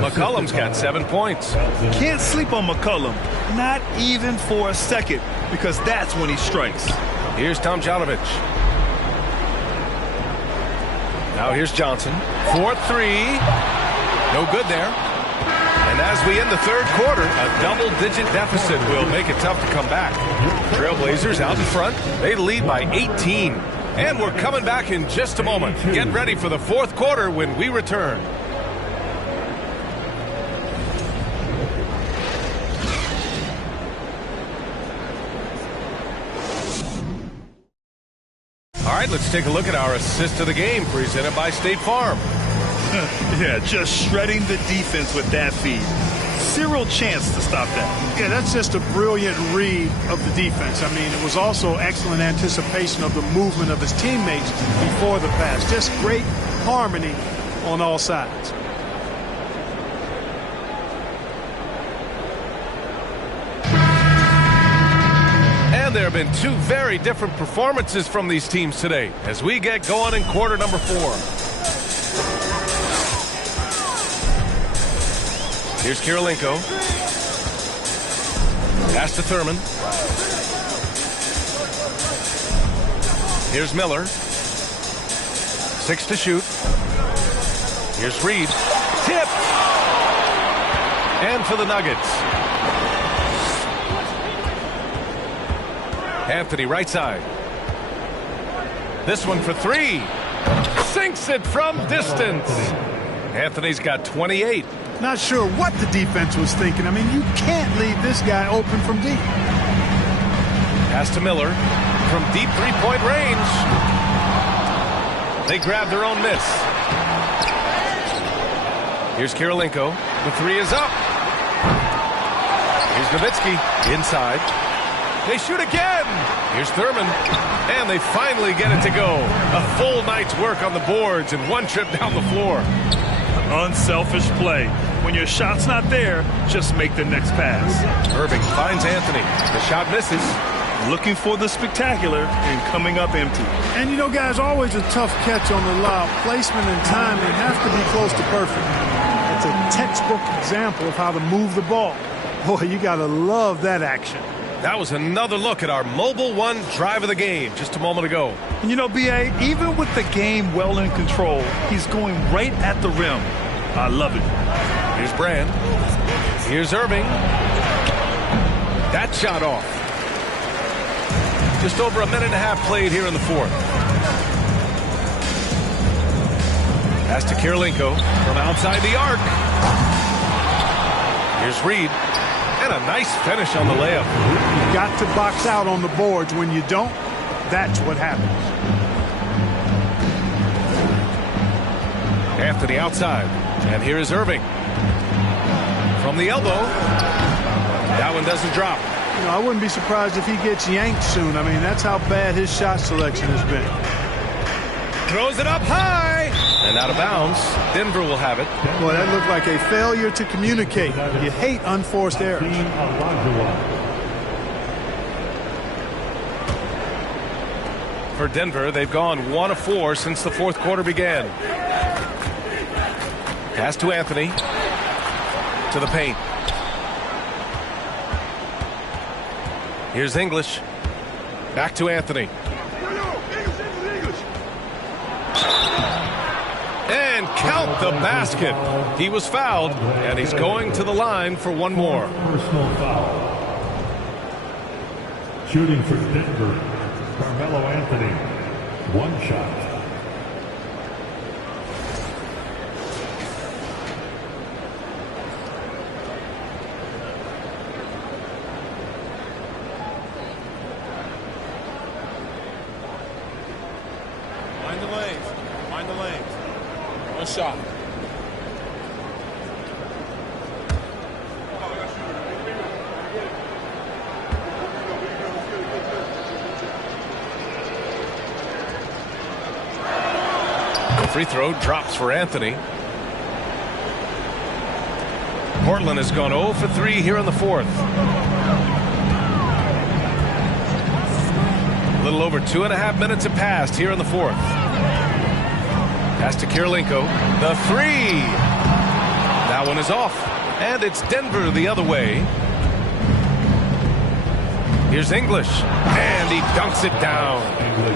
McCollum's got 7 points. Can't sleep on McCollum, not even for a second, because that's when he strikes. Here's Tomjanovich. Now here's Johnson. 4-3. No good there. And as we end the third quarter, a double-digit deficit will make it tough to come back. Trailblazers out in front. They lead by 18. And we're coming back in just a moment. Get ready for the fourth quarter when we return. All right, let's take a look at our assist of the game presented by State Farm. Yeah, just shredding the defense with that feed. Zero chance to stop that. Yeah, that's just a brilliant read of the defense. I mean, it was also excellent anticipation of the movement of his teammates before the pass. Just great harmony on all sides. And there have been 2 very different performances from these teams today as we get going in quarter number 4. Here's Kirilenko. Pass to Thurman. Here's Miller. 6 to shoot. Here's Reed. Tip! And for the Nuggets. Anthony right side. This one for 3. Sinks it from distance. Anthony's got 28. Not sure what the defense was thinking. I mean, you can't leave this guy open from deep. Pass to Miller from deep three-point range. They grab their own miss. Here's Kirilenko. The 3 is up. Here's Nowitzki inside. They shoot again. Here's Thurman. And they finally get it to go. A full night's work on the boards and 1 trip down the floor. Unselfish play. When your shot's not there, just make the next pass. Irving finds Anthony. The shot misses. Looking for the spectacular and coming up empty. And you know, guys, always a tough catch on the lob. Placement and timing have to be close to perfect. It's a textbook example of how to move the ball. Boy, you got to love that action. That was another look at our Mobile One drive of the game just a moment ago. And you know, B.A., even with the game well in control, he's going right at the rim. I love it. Here's Brand. Here's Irving. That shot off. Just over a minute and a half played here in the fourth. Pass to Kirilenko from outside the arc. Here's Reed. And a nice finish on the layup. You've got to box out on the boards. When you don't, that's what happens. Anthony outside. And here is Irving. From the elbow. That one doesn't drop. You know, I wouldn't be surprised if he gets yanked soon. I mean, that's how bad his shot selection has been. Throws it up high. And out of bounds. Denver will have it. Boy, that looked like a failure to communicate. You hate unforced errors. For Denver, they've gone 1 of 4 since the fourth quarter began. Pass to Anthony. To the paint. Here's English. Back to Anthony. And count the basket. He was fouled, and he's going to the line for one more. Personal foul. Shooting for Denver, Carmelo Anthony. 1 shot. Mind the lanes. Mind the lanes. 1 shot. The free throw drops for Anthony. Portland has gone 0 for 3 here in the fourth. A little over 2.5 minutes have passed here in the fourth. Pass to Kirilenko. The three. That one is off. And it's Denver the other way. Here's English. And he dunks it down.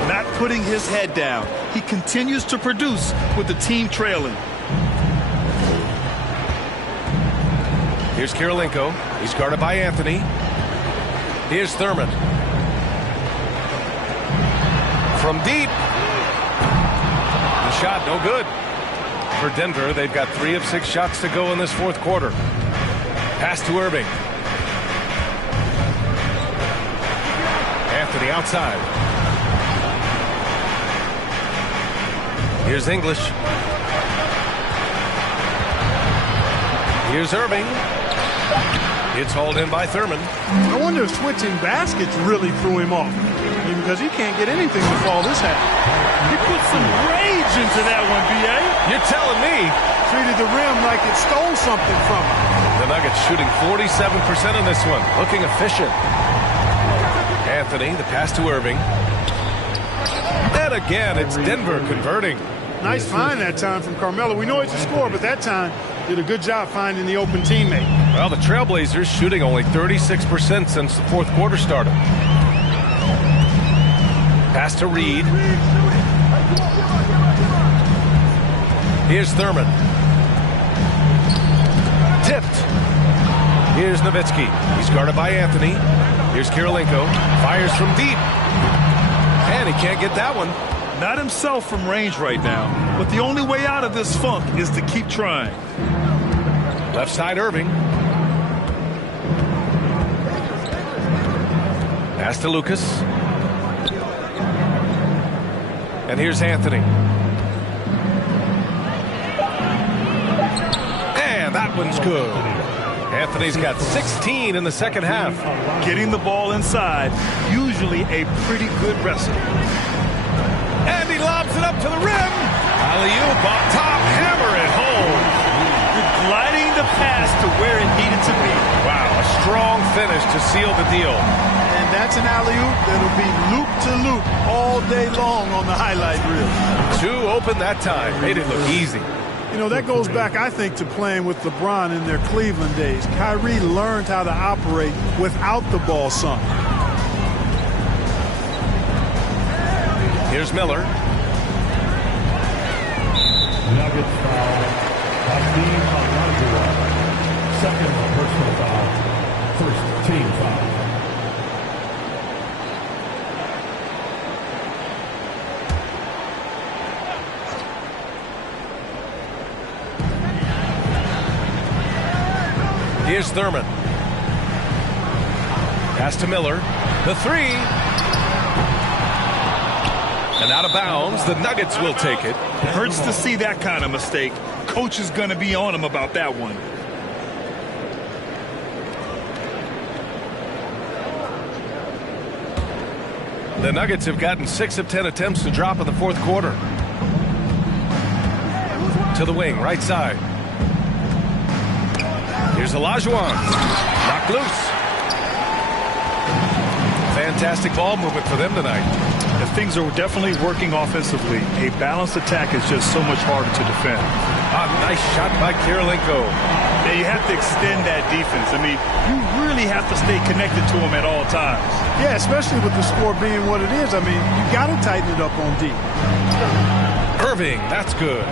Not putting his head down. He continues to produce with the team trailing. Here's Kirilenko. He's guarded by Anthony. Here's Thurman. From deep. The shot no good. For Denver, they've got 3 of 6 shots to go in this fourth quarter. Pass to Irving. Anthony outside. Here's English. Here's Irving. It's hauled in by Thurman. I wonder if switching baskets really threw him off. Because he can't get anything to fall this half. He put some rage into that one, B.A. You're telling me. Treated the rim like it stole something from him. The Nuggets shooting 47% in this one. Looking efficient. Anthony, the pass to Irving. And again, it's Denver converting. Nice find that time from Carmelo. We know he's a scorer, but that time did a good job finding the open teammate. Well, the Trailblazers shooting only 36% since the fourth quarter started. Pass to Reed. Here's Thurman. Tipped. Here's Nowitzki. He's guarded by Anthony. Here's Kirilenko. Fires from deep. And he can't get that one. Not himself from range right now, but the only way out of this funk is to keep trying. Left side Irving. Pass to Lucas. And here's Anthony. And that one's good. Anthony's got 16 in the second half. Getting the ball inside, usually a pretty good recipe. And he lobs it up to the rim. Alley-oop up top, hammer it home. Gliding the pass to where it needed to be. Wow, a strong finish to seal the deal. And that's an alley-oop that'll be loop-to-loop all day long on the highlight reel. 2 open that time. Made it look easy. You know, that goes back, I think, to playing with LeBron in their Cleveland days. Kyrie learned how to operate without the ball some. Here's Miller. Nuggets foul. Hakeem Olajuwon. Second personal foul. First team foul. Here's Thurman. Pass to Miller. The three. And out of bounds. The Nuggets will take it. Hurts to see that kind of mistake. Coach is going to be on him about that one. The Nuggets have gotten 6 of 10 attempts to drop in the fourth quarter. To the wing, right side. Here's Olajuwon. Knocked loose. Fantastic ball movement for them tonight. And things are definitely working offensively. A balanced attack is just so much harder to defend. Nice shot by Kirilenko. Now you have to extend that defense. I mean, you really have to stay connected to them at all times. Yeah, especially with the score being what it is. I mean, you got to tighten it up on D. Irving, that's good.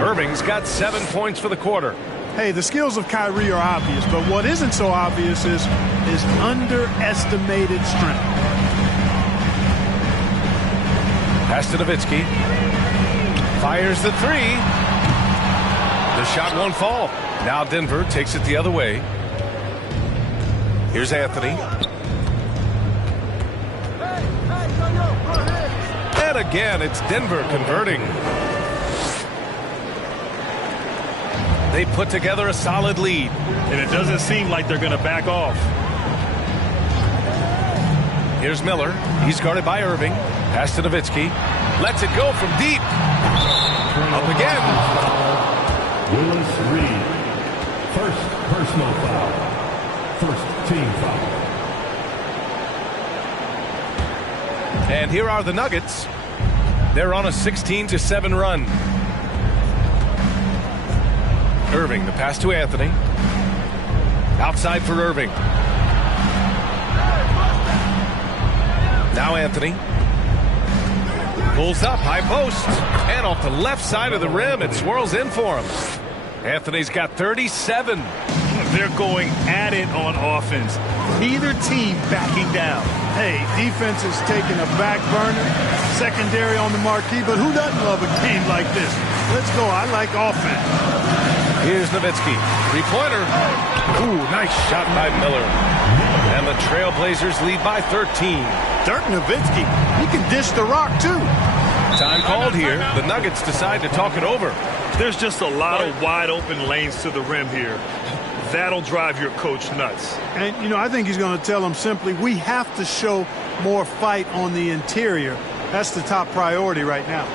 Irving's got 7 points for the quarter. Hey, the skills of Kyrie are obvious, but what isn't so obvious is his underestimated strength. Pass to Nowitzki. Fires the three. The shot won't fall. Now Denver takes it the other way. Here's Anthony. And again, it's Denver converting. They put together a solid lead. And it doesn't seem like they're going to back off. Here's Miller. He's guarded by Irving. Pass to Nowitzki. Lets it go from deep. Up again. Willis Reed. First personal foul. First team foul. And here are the Nuggets. They're on a 16-7 run. Irving, the pass to Anthony. Outside for Irving. Now Anthony. Pulls up, high post. And off the left side of the rim, it swirls in for him. Anthony's got 37. They're going at it on offense. Neither team backing down. Hey, defense is taking a back burner. Secondary on the marquee, but who doesn't love a game like this? Let's go. I like offense. Here's Nowitzki. Three-pointer. Ooh, nice shot by Miller. And the Trailblazers lead by 13. Dirk Nowitzki, he can dish the rock, too. Time called here. The Nuggets decide to talk it over. There's just a lot of wide open lanes to the rim here. That'll drive your coach nuts. And, you know, I think he's going to tell them simply, we have to show more fight on the interior. That's the top priority right now.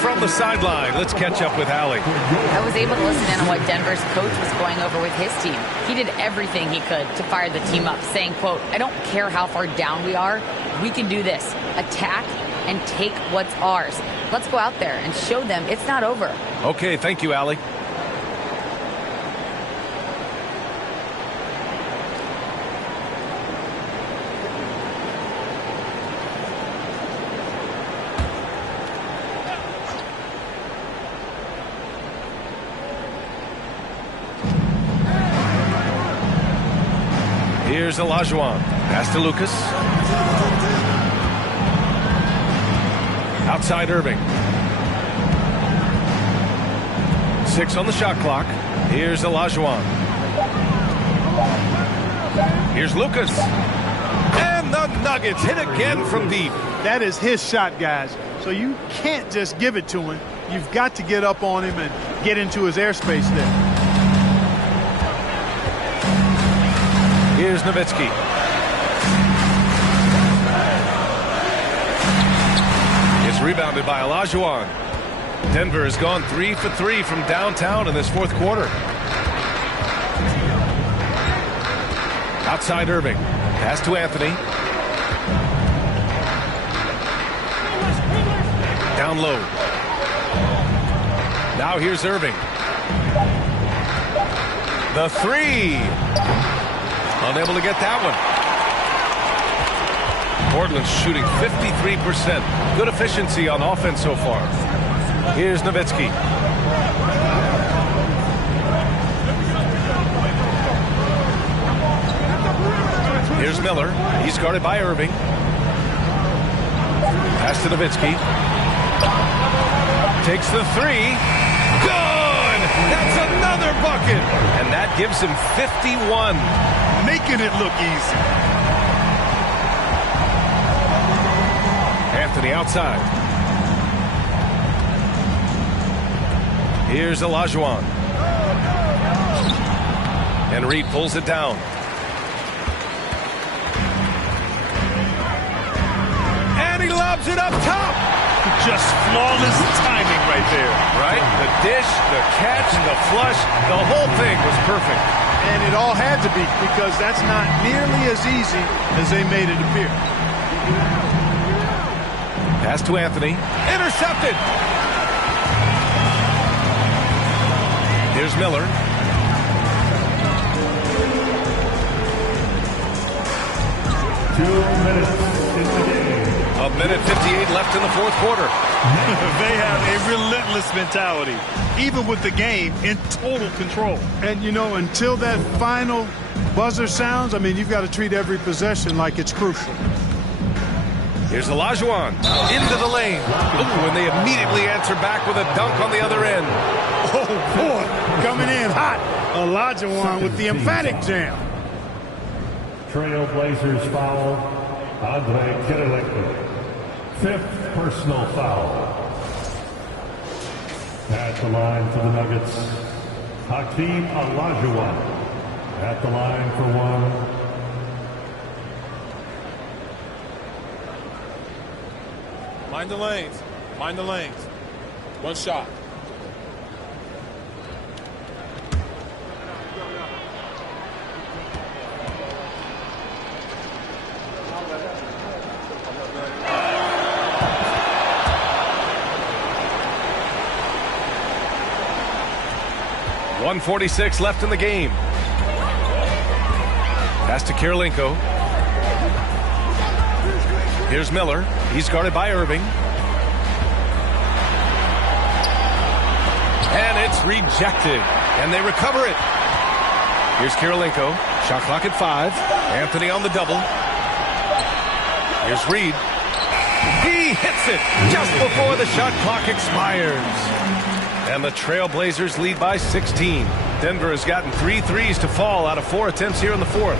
From the sideline, let's catch up with Allie. I was able to listen in on what Denver's coach was going over with his team. He did everything he could to fire the team up, saying, quote, I don't care how far down we are, we can do this. Attack and take what's ours. Let's go out there and show them it's not over. Okay, thank you, Allie. Here's Olajuwon. Pass to Lucas. Outside Irving. 6 on the shot clock. Here's Olajuwon. Here's Lucas. And the Nuggets hit again from deep. That is his shot, guys. So you can't just give it to him. You've got to get up on him and get into his airspace there. Here's Nowitzki. It's rebounded by Olajuwon. Denver has gone 3 for 3 from downtown in this fourth quarter. Outside Irving. Pass to Anthony. Down low. Now here's Irving. The three. Unable to get that one. Portland's shooting 53%. Good efficiency on offense so far. Here's Nowitzki. Here's Miller. He's guarded by Irving. Pass to Nowitzki. Takes the three. Good! That's another bucket! And that gives him 51. Making it look easy. Anthony outside. Here's Olajuwon. And Reed pulls it down. And he lobs it up top. Just flawless timing right there. Right? The dish, the catch, the flush, the whole thing was perfect. And it all had to be, because that's not nearly as easy as they made it appear. Pass to Anthony. Intercepted. Here's Miller. Two minutes in the game. A minute 58 left in the fourth quarter. They have a relentless mentality, even with the game in total control. And, you know, until that final buzzer sounds, I mean, you've got to treat every possession like it's crucial. Here's Olajuwon into the lane. Ooh, and they immediately answer back with a dunk on the other end. Oh, boy, coming in hot. Olajuwon with the emphatic jam. Trailblazers foul. Andre Kirilenko. 5th personal foul. At the line for the Nuggets, Hakeem Olajuwon. At the line for one. Mind the lanes. Mind the lanes. One shot. .146 left in the game. Pass to Kirilenko. Here's Miller. He's guarded by Irving. And it's rejected. And they recover it. Here's Kirilenko. Shot clock at 5. Anthony on the double. Here's Reed. He hits it just before the shot clock expires. And the Trailblazers lead by 16. Denver has gotten 3 threes to fall out of 4 attempts here in the fourth.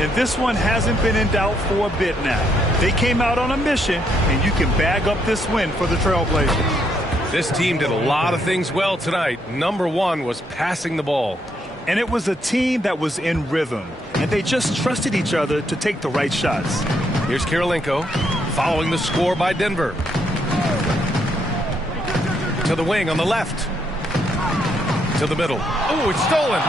And this one hasn't been in doubt for a bit now. They came out on a mission, and you can bag up this win for the Trailblazers. This team did a lot of things well tonight. Number one was passing the ball. And it was a team that was in rhythm, and they just trusted each other to take the right shots. Here's Kirilenko following the score by Denver. To the wing on the left. To the middle. Oh, it's stolen.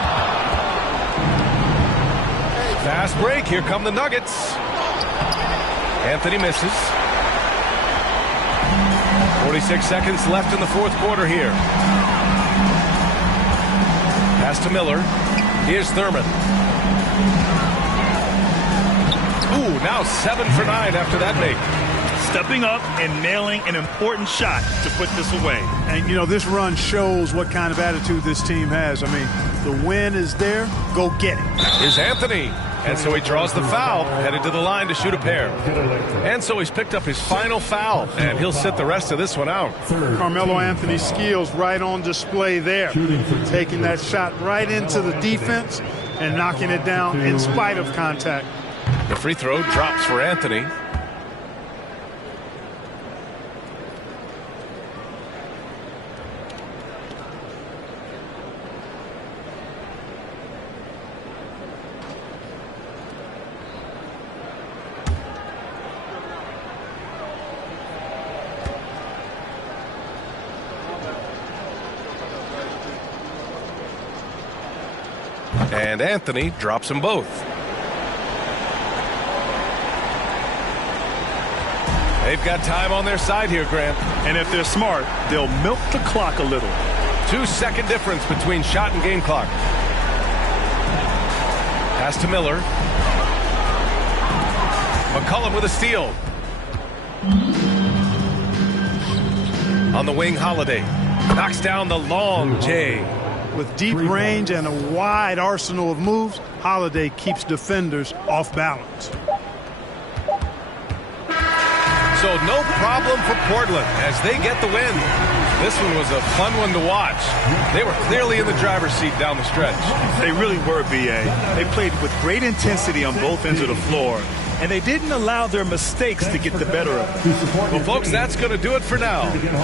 Fast break. Here come the Nuggets. Anthony misses. 26 seconds left in the fourth quarter here. Pass to Miller. Here's Thurman. Ooh, now 7 for 9 after that make. Stepping up and nailing an important shot to put this away. And, you know, this run shows what kind of attitude this team has. I mean, the win is there. Go get it. Here's Anthony. And so he draws the foul, headed to the line to shoot a pair. And so he's picked up his final foul, and he'll sit the rest of this one out. Carmelo Anthony's skills right on display there. Taking that shot right into the defense and knocking it down in spite of contact. The free throw drops for Anthony. And Anthony drops them both. They've got time on their side here, Grant. And if they're smart, they'll milk the clock a little. 2-second difference between shot and game clock. Pass to Miller. McCollum with a steal. On the wing, Holiday. Knocks down the long J. With deep range and a wide arsenal of moves, Holiday keeps defenders off balance. So no problem for Portland as they get the win. This one was a fun one to watch. They were clearly in the driver's seat down the stretch. They really were, B.A. They played with great intensity on both ends of the floor, and they didn't allow their mistakes to get the better of them. Well, folks, that's going to do it for now.